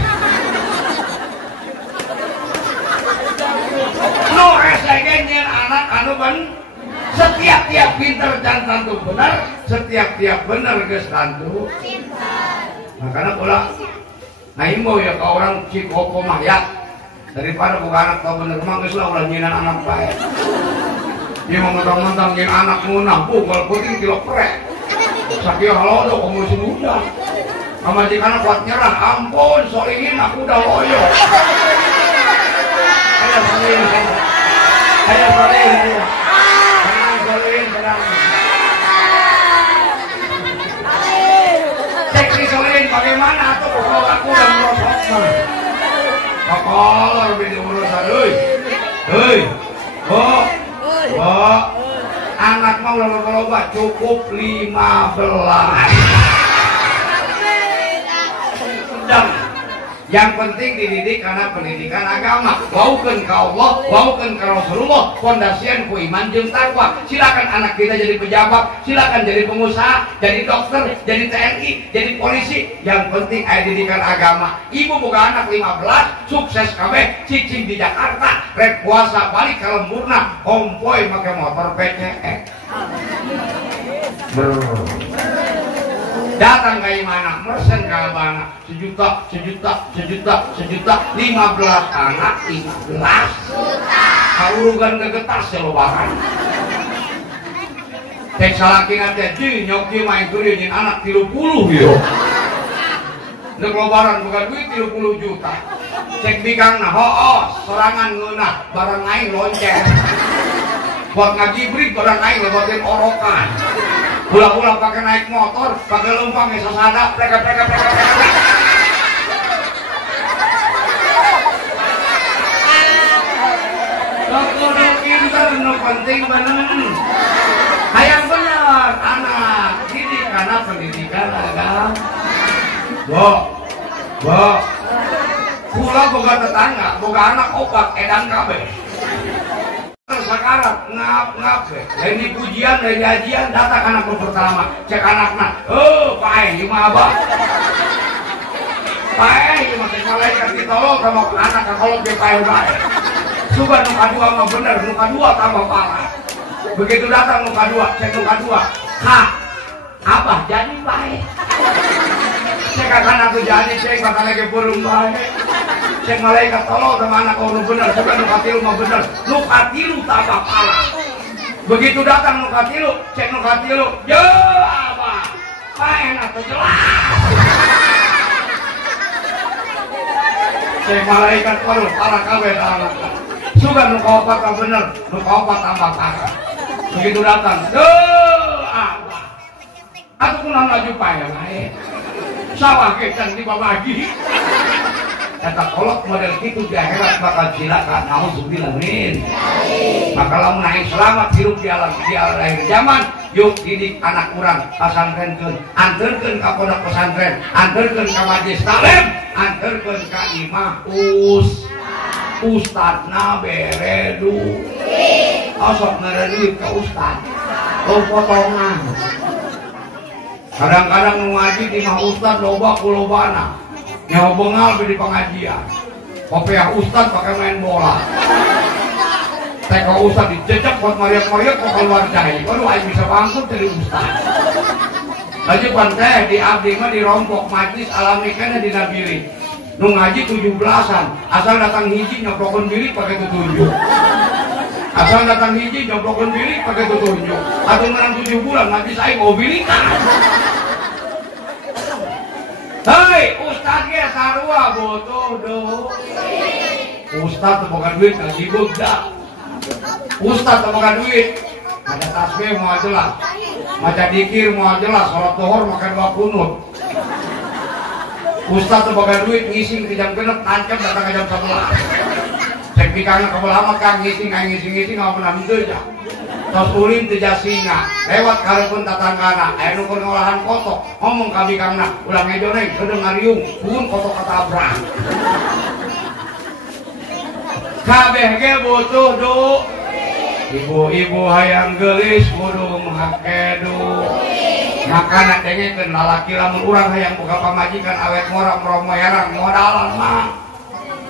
Nu SG nyen anak anu Setiap-tiap pinter dan tantu benar, setiap-tiap benar geus tantu pinter. Makanya pula nah imbau ya ke orang Cikopo mah ya, daripada buka anak tau bener mah geus lah ulah nyinan anak bae. Dia mau mentang-mentang nyin anak munah pukul puting kilo prek. Sakieu halodo kamu masih muda. Majikan kuat nyerah, ampun solihin aku udah loyo. Ayo solihin, ayo solihin. Cek disolihin bagaimana tuh kalau aku udah merosot mah. Kokolor bini urusan hei anak mau loba cukup 15 dan yang penting dididik karena pendidikan agama. Baukeun ka Allah, baukeun ka Rasulullah, fondasian ku iman jeung takwa. Silakan anak kita jadi pejabat, silakan jadi pengusaha, jadi dokter, jadi TNI, jadi polisi. Yang penting aya didikan agama. Ibu boga anak 15, sukses kabeh, cicing di Jakarta, rek puasa balik ka lemburna, hompoy make motor PCX. Datang ke mana, mersen ke mana, sejuta, 15 anak, 15 juta. Kaurugan gegetas selobahan. Cek salaki nanti, nyoki main turin anak 30 yo. Nek lobaran bukan duit 30 juta. Cek bikang nah, sorangan ngeunah, barang aing lonceng. Buat ngagibrik barang aing lebatin orokan. Ulang-ulang pakai naik motor, pakai lumpang ya sasada, preka. Kudu pinter, nu penting bener. Hayang bener, anak didik karena pendidikan agama. Bo, kula boga tetangga, boga anak opak edan kabeh. Sekarang ngap lain di pujian, lain di ajian, datang anak pertama cek anaknya pae cuma abah pae cuma cek malaikat ditolong sama anak kalau dia pae bae suka nuka dua mah bener, nuka dua tambah parah. Begitu datang nuka dua, cek nuka dua abah jadi bae cek anak tuh jadi cek bakal lagi burung bae. Cek malaikat tolong sama anak kau bener, suka nukatilu mah bener, nukatilu tambah parah. Begitu datang nukatilu, cek nukatilu, yo apa? Main atau jelas? Cek malaikat tolong parah kabeh anak. Suka nukopat tambah bener, nukopat tambah parah. Begitu datang, yo apa? Aku pulang laju payah lain. Sawah kita di bagi. Kata kolot model itu di akhirat bakal silakan nauzubillah min. Maka lamun aing selamat hidup di alam akhir zaman, yuk didik anak urang pasantrenkeun, anterkeun ka pondok pesantren, anterkeun ka majelis taklim, anterkeun ka imah ustadna bere duit. Osok mere duit ka ustad. Potongan. Kadang-kadang nu ngaji di imah ustad loba kulobana. Nyawa bengal di pengajian. Kopiah ustad pakai main bola. Teko ustad dijejak buat mariak-mariak kok keluar jahe. Waduh, aing bisa bangkrut dari ustad. Lagi pantai di abdi mah dirompok majlis alamikannya di nabiri. Nu ngaji 17-an, asal datang hiji nyoblokkeun bilik pakai tutunjuk. Asal datang hiji nyoblokkeun bilik pakai tutunjuk. Atuh menang 7 bulan majlis aing mau bilikan. Hei, ustad ge sarua butuh duit. Ustad teu boga duit ngaji beugdak. Ustad teu boga duit. Ada tasbih mau jelas. Maca dikir mau jelas, salat zuhur makan 2 kunut. Ustad teu boga duit ngising di jam genep tancap datang ke jam 11. Cek bikangna kabel kang ngising nggak pernah henteu ja. Tos ulin teu jasinga, lewat kareupun tatanggana, aya nu keur ngolahan kotok, ngomong ka bikangna, ulah ngejoreng, kedeung ngariung, pun kotok katabrak. Kabeh ge butuh duit. Ibu-ibu hayang geulis kudu make duit. Makana dengekeun lalaki lamun urang hayang boga pamajikan awet ngora meromoyarang modalan mah.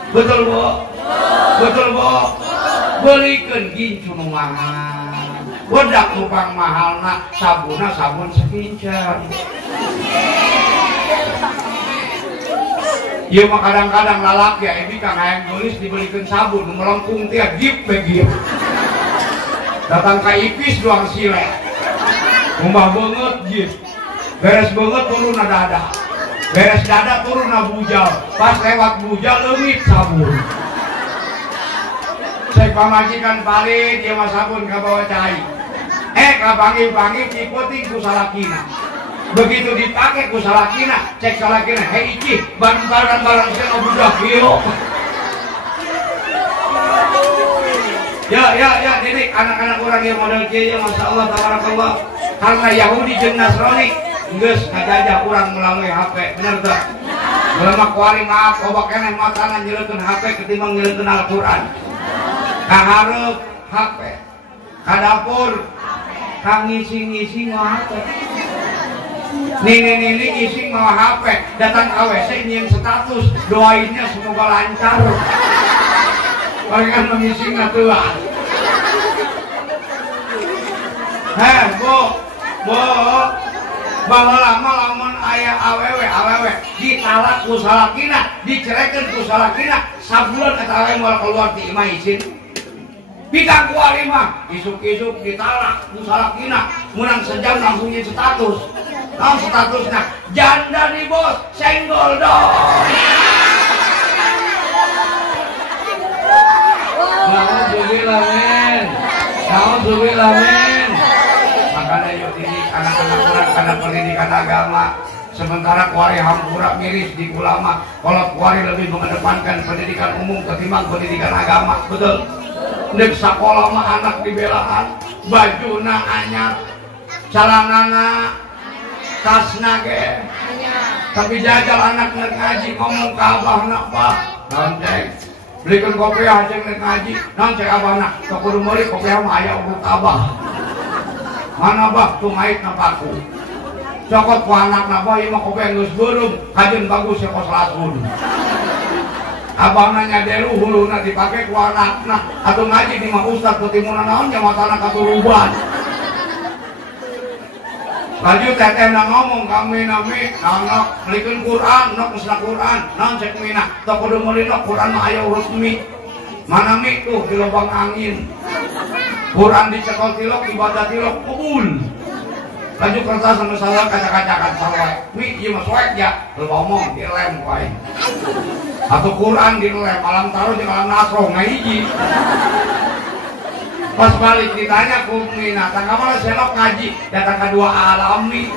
Betul, Bu? Betul, Bu? Beulikeun gincu nu mahal. Wedak lubang mahalna sabuna sabun sekincar. Ieu mah kadang-kadang lalaki ya ini kang hayang gelis dibelikeun sabun melengkung teh gip begitu. Datang ka ipis doang sile. Umpah beungeut gip. Beres beungeut turun na dada. Beres dada turun na bujal. Pas lewat bujal leungit sabun. Saya pamajikan paling dia mah sabun ka bawa cai. Ka panggil-panggil diputing ku salakina. Begitu dipakai ku salakina, cek salakina, hei icih, barang-barang saya budak hiyo. Ya, jadi anak-anak orang yang model kieu masya Allah tabarakallah. Karena Yahudi jeung Nasrani geus ngajajah urang melalui HP, bener teu? Ulama kuari maaf, oba keneh matana nyeuleutkeun HP ketimbang nyeuleutkeun Al-Qur'an. Ka hareup HP, ka dapur ka ngisi-ngisi mah HP. Nini ngisi mah HP, datang ke WC nyium status, doainnya semoga lancar. Palingan mengisingna tuan. Bu, baheula mah lamun aya awewe ditalak ku salakina, diceraikeun ku salakina, sabulan eta awewe moal keluar ti imah izin. Bidang kuari mah isuk-isuk ditalak ku salakina, munang sejam langsung nyium status. Naon statusna? Janda nih bos, senggol dong. Nauzubillah men. Makanya yuk ini anak-anak orang karena pendidikan agama. Sementara kuari hampura miris di ulama. Kalau kuari lebih mengedepankan pendidikan umum ketimbang pendidikan agama, betul? Nek sakola mah anak dibelaan, bajuna anyar, calanana, tasna ge. Tapi jajal anak nek ngaji ngomong ke abahna, Pak. Nontek. Belikan kopi aja nek ngaji. Naon cek abahna, sok kudu meuli kopi mah aya urut abah. Mana bah tuh ngait na paku. Cokot ku anakna bah ieu mah kopi geus beureum, kajeun bagus ya kos lasun. Abahna nyadelu huluna dipake ku anakna. Atuh ngaji di mah ustaz kutimuna naon nya matana katuruban. Laju teteh na ngomong kami nami nak melikeun Quran, nak musnah Quran, naon cek mina, tok kudu meuli Quran mah aya urut mi. Mana mi tuh di lubang angin. Quran dicekol tilok, ibadah tilok, kubul. Laju kertas sama salah kaca-kacakan salah. Mi ieu mah soek ya, lu ngomong dilem wae. Atau Quran dilem, alam taruh jeung alam nasroh ngahiji. Pas balik ditanya kumina, tangga mana selok ngaji, datang kedua alam nih,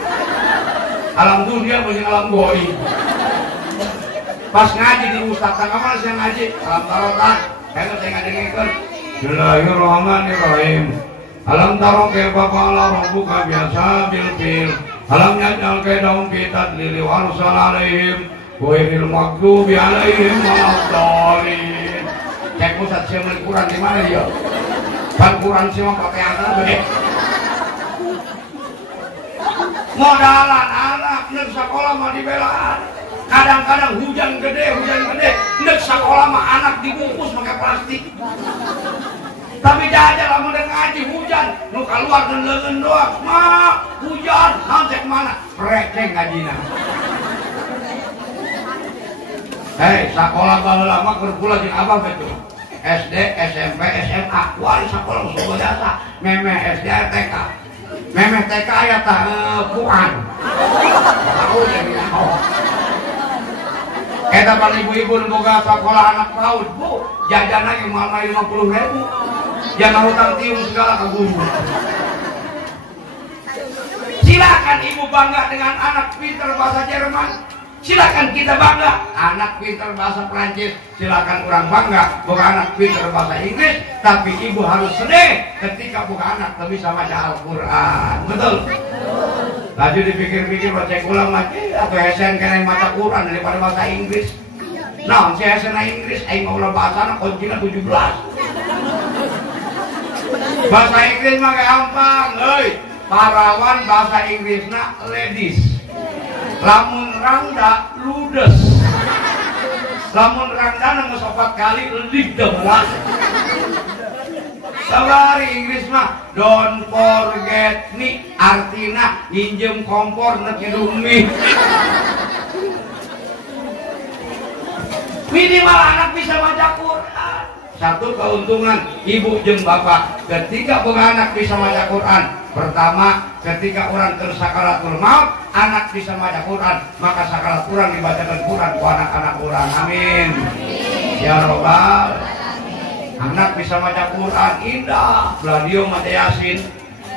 alam dunia punya alam goib. Pas ngaji di ustaz, tangga mana saya ngaji, alam tarotan, saya ngaji-ngajikan. Bismillahirrahmanirrahim. Alam taro ke bapa rabbuka biasa bil alam nyajal ke daun kita lili warsal alaihim, ghairil maghdubi alaihim waladdallin. Cek ustaz saya beli Quran di mana ya? Kan Quran semua pakai anak gede. Modalan anak nek sekolah mah dibelaan. Kadang-kadang hujan gede, nek sekolah mah anak dibungkus pakai plastik. Tapi jajal lamun ngaji hujan, nu keluar dan leungeun doang. Mah hujan, naon cek mana? Receh ngajina. Hei, sekolah baheula mah keur kula jeung abang betul. SD, SMP, SMA, wali sakola musuh jasa, memeh SD, TK, memeh TK ya Quran. Tahu jadi tahu. Kita paling ibu-ibu boga sekolah anak PAUD, bu, jajan lagi malah 50.000, jangan hutang tiung segala ke guru. Silakan ibu bangga dengan anak pintar bahasa Jerman. Silakan kita bangga anak pintar bahasa Prancis, silakan orang bangga bukan anak pintar bahasa Inggris, tapi ibu harus sedih ketika bukan anak lebih sama baca Al-Quran, betul? Laju dipikir-pikir baca ulama atau hesen kena baca Quran daripada bahasa Inggris. Nah, si hesen Inggris, aing ngobrol bahasa anak kuncinya 17. Bahasa Inggris mah gampang, parawan bahasa Inggrisna ladies. Lamun rangda ludes, lamun rangda nang 4 kali lidah belas. Sabari Inggris mah don't forget me, artina injem kompor nepi dumi. Minimal anak bisa baca Quran. Satu keuntungan ibu jeung bapak ketika boga anak bisa baca Quran. Pertama, ketika orang ke sakaratul maut, anak bisa baca Quran, maka sakaratul orang dibacakan Quran ku anak-anak orang. Amin. Ya Robbal. Anak bisa baca Quran indah, beladio maca Yasin,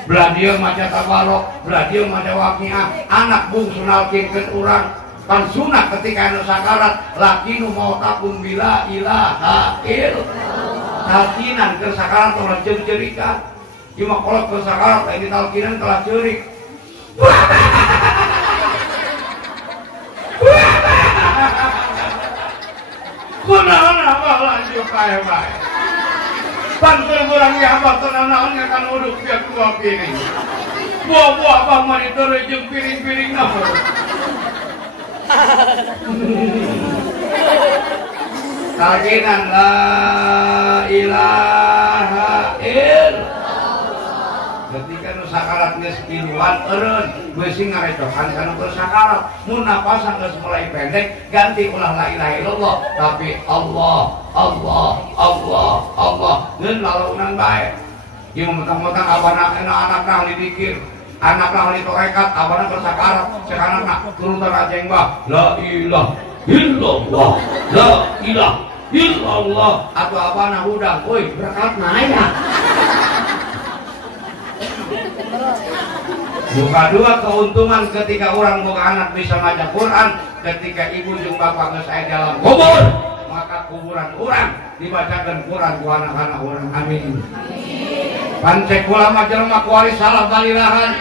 beladio maca Tabarok, beladio maca Waqiah. Anak bungsu nalkinkeun urang pan sunah ketika anu sakarat laki nu mau takun bila ilaha illallah. Talkinan keur sakarat orang ceurikan. Cuma kolot keur sakarat lagi talkinan telah ceurik. Kunaon apa lanjut bae-bae. Pantul kurang ya apa tenang kan uduk dia dua piring. Buah-buah apa mah diterus jeung piring-piring nama. Talkinan la ilaha illallah. Ketika nu sakarat geus kiluan eureun beusi ngarecokan kana keur sakarat. Mun napasan geus mulai pendek ganti ulah la ilaha illallah tapi Allah ngeun lalaunan bae. Ieu mentang-mentang abana anak nah dipikir anak lah ditorekat abana keur sakarat sekarang turutan aceng bah la ilaha illallah la ilaha illallah atau abana hudang euy berkat aya. Buka dua keuntungan ketika orang boga anak bisa baca Quran, ketika ibu jeung bapak geus aya dalam kubur, maka kuburan orang dibacakan Quran ku anak-anak orang. Amin. Pancek ulama jelema ku wali salah balilahan,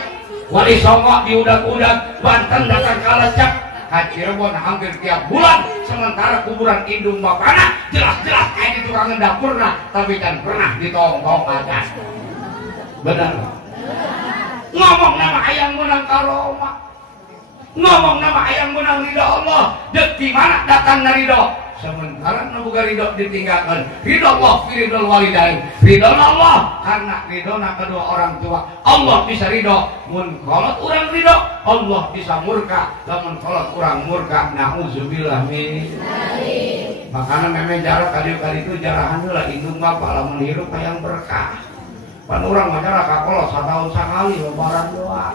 wali songo diudag-udag, Banten datang kalecak, ka Cirebon hampir tiap bulan, sementara kuburan indung bapana jelas-jelas aya di tukang dapurna, tapi kan pernah ditongtong aja. Benar. Ngomong nama ayang menang karoma, ngomong nama ayang menang ridho Allah, dek di mana datang ridho. Sementara nabuga ridho ditinggalkan. Ridho Allah, ridho walidain, ridho Allah karena ridho na kedua orang tua. Allah bisa ridho, mun kolot orang ridho, Allah bisa murka. Lamun kolot orang murka, nauzubillah min. Makanya memang jarak kali itu jarahan lah indung bapak lamun hirup hayang berkah. Pan urang mah jarak kakolot satahun sakali lebaran doang.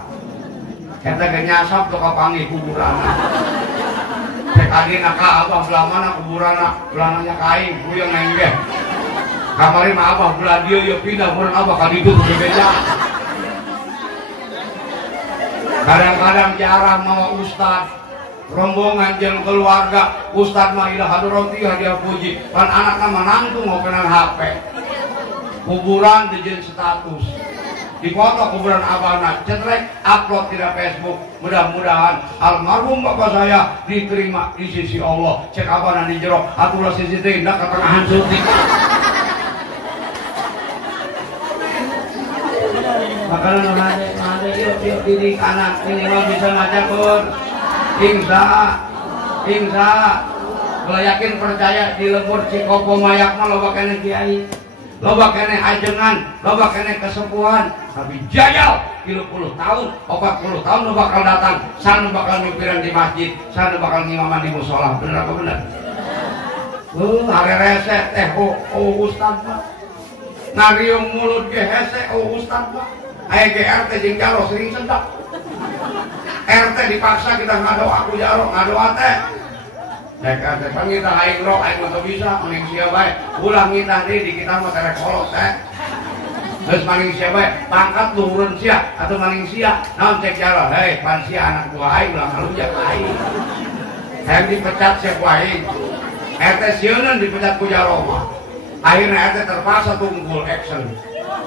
Eta ge nyasap tuh kapanggih kuburanna. Cek adina ka abah belah mana kuburanna, belananya kain puyeng nenggeh. Kamari mah abah belah dieu ye pindah urang abah ka ditu di beja. Kadang-kadang jarang mau ustad rombongan jeung keluarga, ustad mah ila hadroti hadiah puji, pan anakna mah nangtung ngopenan HP. Kuburan dijin status dipoto kuburan abana cetrek upload di Facebook. Mudah-mudahan almarhum bapak saya diterima di sisi Allah. Cek abana di jero atulah sisi tindak ketengahan syuting. Makanya nade yuk didik anak minimal bisa baca Quran. Insya kalau yakin percaya di lembur Cikopo mayak mah loba kene kiai, loba kene ajengan, loba kene kesepuhan, tapi jayal 30 tahun, 40 tahun lo bakal datang, sana bakal nyupiran di masjid, sana bakal ngimaman di musola. Bener apa bener? Hari reset ustad mah ngariung mulut ge hese ustad mah aya ge RT jeung jaro sering sendak. RT dipaksa kita ngadoa ku jaro, ngadoa teh Deka tepang kita aing rok, aing mah bisa, maning sia bae. Ulah ngitah deui di kita mah terek kolot teh. Geus maning sia bae, pangkat luhureun sia atuh maning sia. Naon cek jaro, hei pan sia anak buah aing ulah ngalujak aing. Hayang dipecat sia ku aing. RT sieuneun dipecat ku jaro mah. Akhirnya RT terpaksa tunggul action.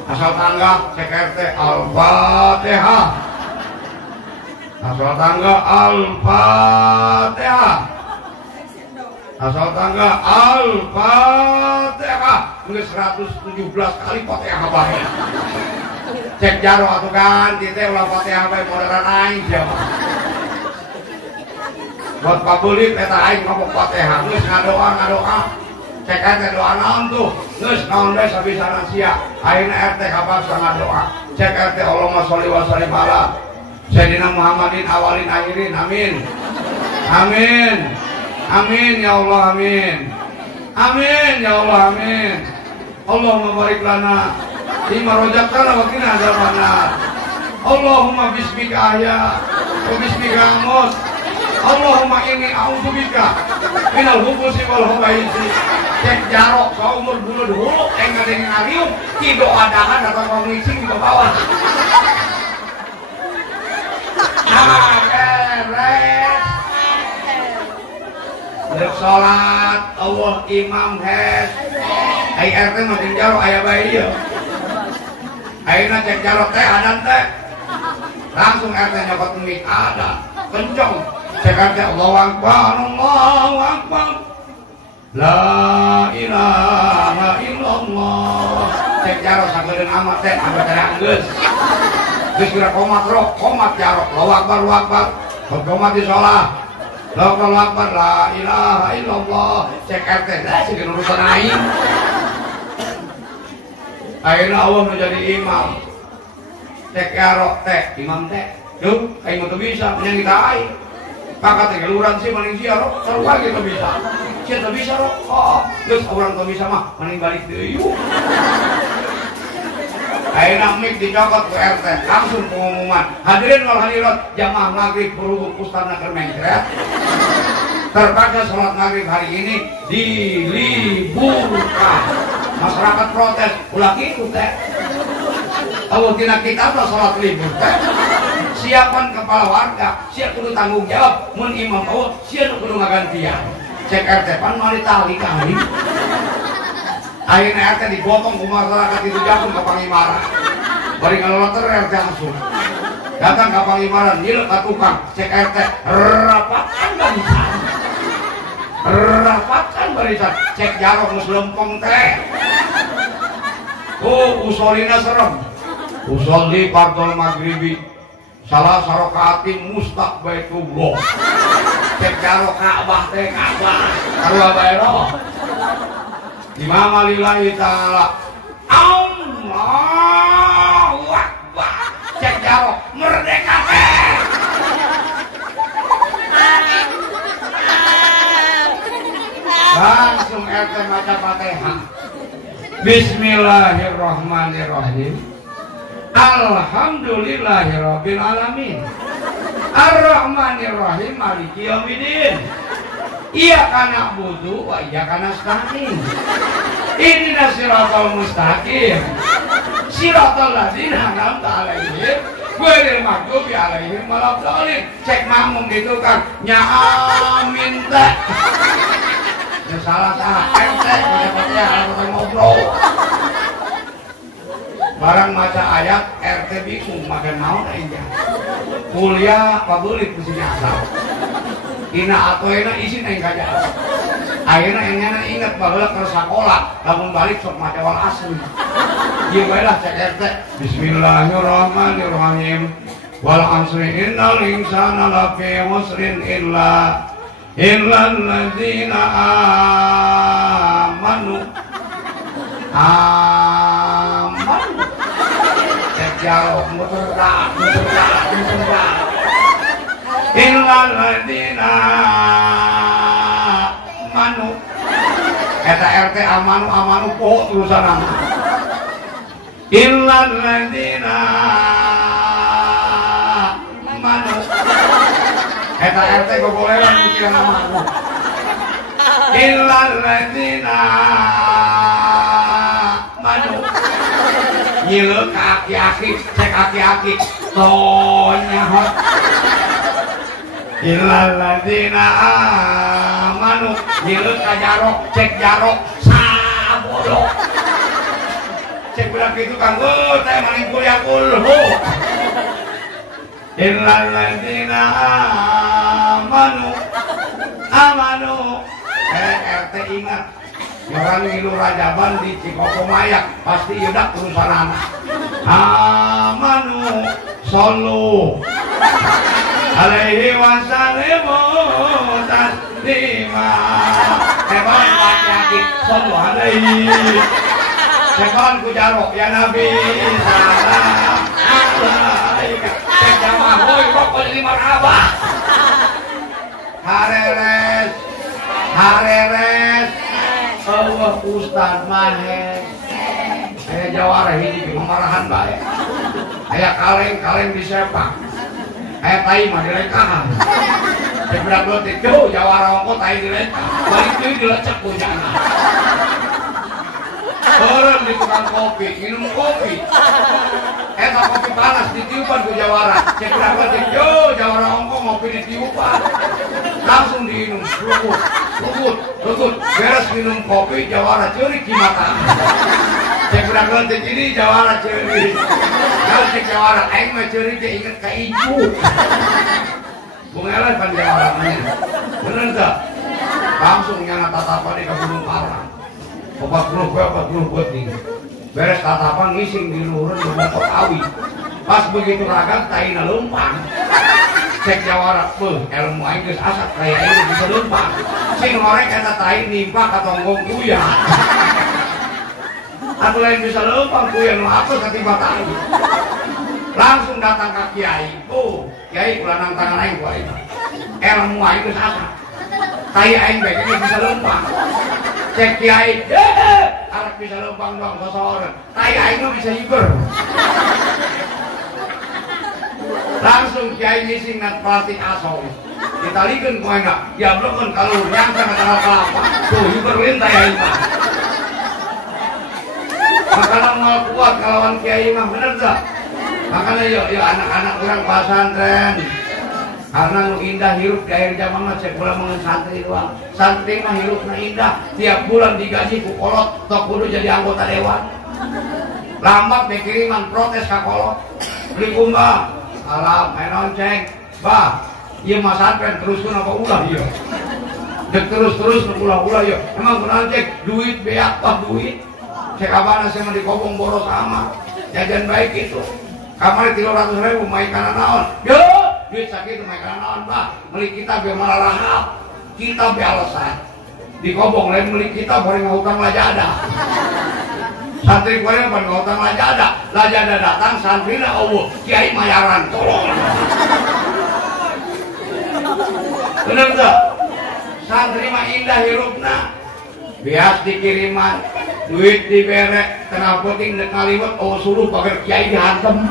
Asal tangga cek RT Al-Fatihah. Asal tangga Al-Fatihah. Asal tangga Al-Fatihah. Geus 117 kali Fatihah bae. Cek jaro atuh kan teh ulah Fatihah bae modern aing siapa. Buat pabulit eta aing ngomong Fatihah geus ngadoa. cek RT doa naon tuh geus naon bae sabisana sia ayeuna RT kapasana doa cek RT Allahumma sholli wa sallim ala Sayyidina Muhammadin awalin akhirin amin amin amin ya Allah amin amin ya Allah amin Allahumma barik lana lima rojakana wa qina adzabannar Allahumma bismika ahya wa bismika amut Allahumma inni a'udzubika minal hubusi wal khaba'isi cek jarok saumur bulan hulu engadeng ngarium ti doa dahan atau ngomicing di bawah beres Dek sholat Allah imam hes ay RT makin jarok ayah bayi ya ayeuna cek jarok teh adan teh langsung RT nyokot mik ada kencong cek RT Allahu Akbar La ilaha illallah cek jarok sakedeun amat teh abad terang geus kira komat roh komat jarok Allahu Akbar komat di sholat Allahu Akbar la ilaha illallah cek RT lah sih urusan aing ayeuna Allah menjadi imam cek jarok teh imam teh yuk aing mah teu bisa menyanyi ka aing kakak teh keluaran sih maning sia roh sarua lagi teu bisa sia teu bisa roh oh geus urang teu bisa mah maning balik deui yuk ayeuna mik dicokot ke RT langsung pengumuman hadirin wal hadirat jamaah maghrib berhubung ustazna keur mencret terpaksa sholat maghrib hari ini diliburkan masyarakat protes ulah kitu teh Allah tina kitab lah sholat libur teh siapan kepala warga sia kudu tanggung jawab mun imam Allah sia kudu ngagantian cek RT pan mari tali kali ayeuna RT digotong ku masyarakat itu langsung ka Pangimaran bari ngaloloter RT langsung datang ka Pangimaran nilek ka tukang cek RT rapatkan barisan cek jarok geus lempeng teh usolina serem usolli fardhol maghribi salah sarokaatin mustaqbaitullah cek jarok Ka'bah teh Ka'bah karua bae roh Imam lillahi ta'ala Allahu Akbar cek jarok merdeka teh langsung RT maca Fatihah Bismillahirrahmanirrahim Alhamdulillahirabbil alamin Ar-Rahmanirrahim Maliki yaumiddin Iyyaka na'budu wa iyyaka nasta'in Ihdinas siratal mustaqim Siratal ladzina an'amta 'alaihim ghairil maghdubi 'alaihim waladdallin cek makmum gitu kan nya amin teh ya salah ente baca ngobrol barang maca ayat RT bingung makan naon aing kuliah pabelit mesti asal ina atoena isin aing kaja ayeuna engena inget baheula ke sakola lamun balik sok maca wal asli ieu bae lah cek RT Bismillahirrahmanirrahim wal asri innal insana lafi khusrin illa illalladzina amanu cek jarok muter illalladzina amanu eta RT amanu poho tulisanana illalladzina amanu eta RT gogoleran pikiran amanu illalladzina amanu nyileuk ka aki-aki cek aki-aki tonya hot illalladzina amanu nyileuk ka jarok cek jarok sabodo cek budak itu kan teh maning kuliah kulhu illalladzina amanu RT ingat orang ngilu rajaban di Cikoko Mayak pasti yudak urusan anak amanu sallu alaihi wasallimu taslima Cebon laki-laki semua deui. Cebon ku jarok ya Nabi. Salam alaika. Cek jamaah hoi rokok jadi marhabah. Hareres. Allah Ustaz Mahe. Aya jawara hiji pemarahan bae. Aya kaleng disepak. Aya tai mah dilekahan. Sebelah belotik jauh jawara ongko tai dilekah. Balik deui dilecek ku jana. Orang di tukang kopi, minum kopi. Eta kopi panas ditiupan ku jawara. Sebelah belotik jauh jawara ongko ngopi ditiupan. Langsung diinum, lutut, beres minum kopi, jawara ceurik di mata. Cek udah nonton ini jawara ceurik. Kalau cek jawara, aing mah ceurik dia inget ke ibu. Bungelan kan jawarannya, bener tak? Langsung nyana tatapan di Gunung Parang. 40 beting. Beres tatapan ngising di luhurun bongkot awi. Pas begitu ragam, taina lumpang. Cek jawara, ilmu aing geus asap kayak ini bisa lumpang. Sing ngorek eta tai nimpa ka tonggong kuya. Atuh lain bisa lumpang kuya nu apes katiba tai. Langsung datang ke kiai. Kiai ulanang tangan aing ku aing. Ilmu aing geus asap. Tai aing bae bisa lumpang. Cek kiai, arek bisa lumpang dong sosoreun. Tai aing mah bisa hiber. Langsung kiai ngising nat plastik asong ditalikeun ku aing diablokeun kalur nyangka ka kelapa tuh hiberlin teh aing mah makana moal kuat kalawan kiai mah bener tak makanya yuk anak-anak urang pasantren karena nu indah hirup di akhir zaman mah cek ulah mengen santri doang santri mah hirupna indah tiap bulan digaji ku kolot tok kudu jadi anggota dewan lambat mikiriman protes ka kolot beli kumbang alam, main ceng, bah, iya mas Adven teruskan apa ulah iya, dek terus ulah iya, emang benar cek duit beak apa duit, cek abana saya mau dikobong boros sama, jajan baik itu, kamar 300.000 main kanan naon, yo, duit sakit main kanan naon bah, beli kita biar malah rahap, kita biar alasan, dikobong lain beli kita boleh ngutang lajada. Santri gue yang pada ngotang lajada datang santri na Allah kiai mayaran tolong bener tak? Santri mah indah hirupna bias dikiriman duit diberek tengah penting dek ngaliwat suruh pakai kiai dihantem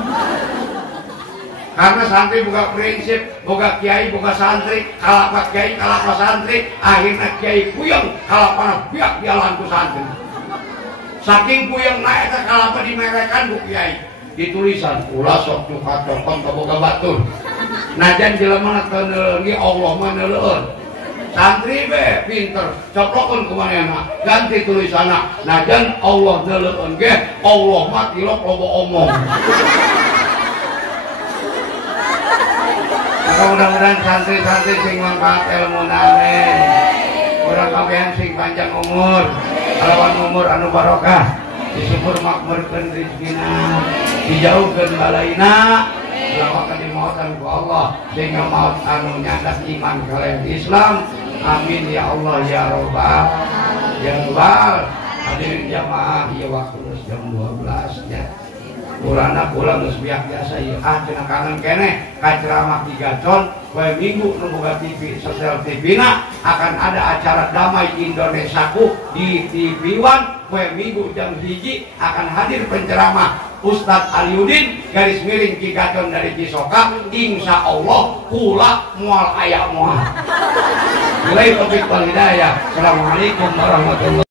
karena santri buka prinsip boga kiai boga santri kalapat kiai kalapat santri akhirnya kiai puyeng kalapan biak jalan ku santri saking puyeng naik ke kalapa dimerekan bu kiai ditulisan ulah sok cukat cokon kaboga batur najan jelema teuneuleun Allah mah neuleun santri be pinter coplokkeun kumanehna ganti tulisanna najan Allah neuleun ge Allah mah tilok loba omong maka mudah-mudahan santri-santri sing mangkat ilmu nane urang kabehan sing panjang umur kalawan umur anu barokah disebut makmurkeun rezekina dijauhkeun balaina lawakan dimautan ku Allah sehingga maut anu nyandak iman kalih Islam amin ya Allah ya robbal hadirin jamaah ieu waktu jam 12 nya urana pulang geus biasa ieu cenah kangen keneh ka ceramah 3 ton poe minggu nu boga TV sosial TV-na akan ada acara damai Indonesiaku di TV One poe minggu jam 1 akan hadir penceramah Ustadz Aliudin garis miring Cigaton dari Cisoka insya Allah kula mual aya mual. Assalamualaikum warahmatullahi wabarakatuh.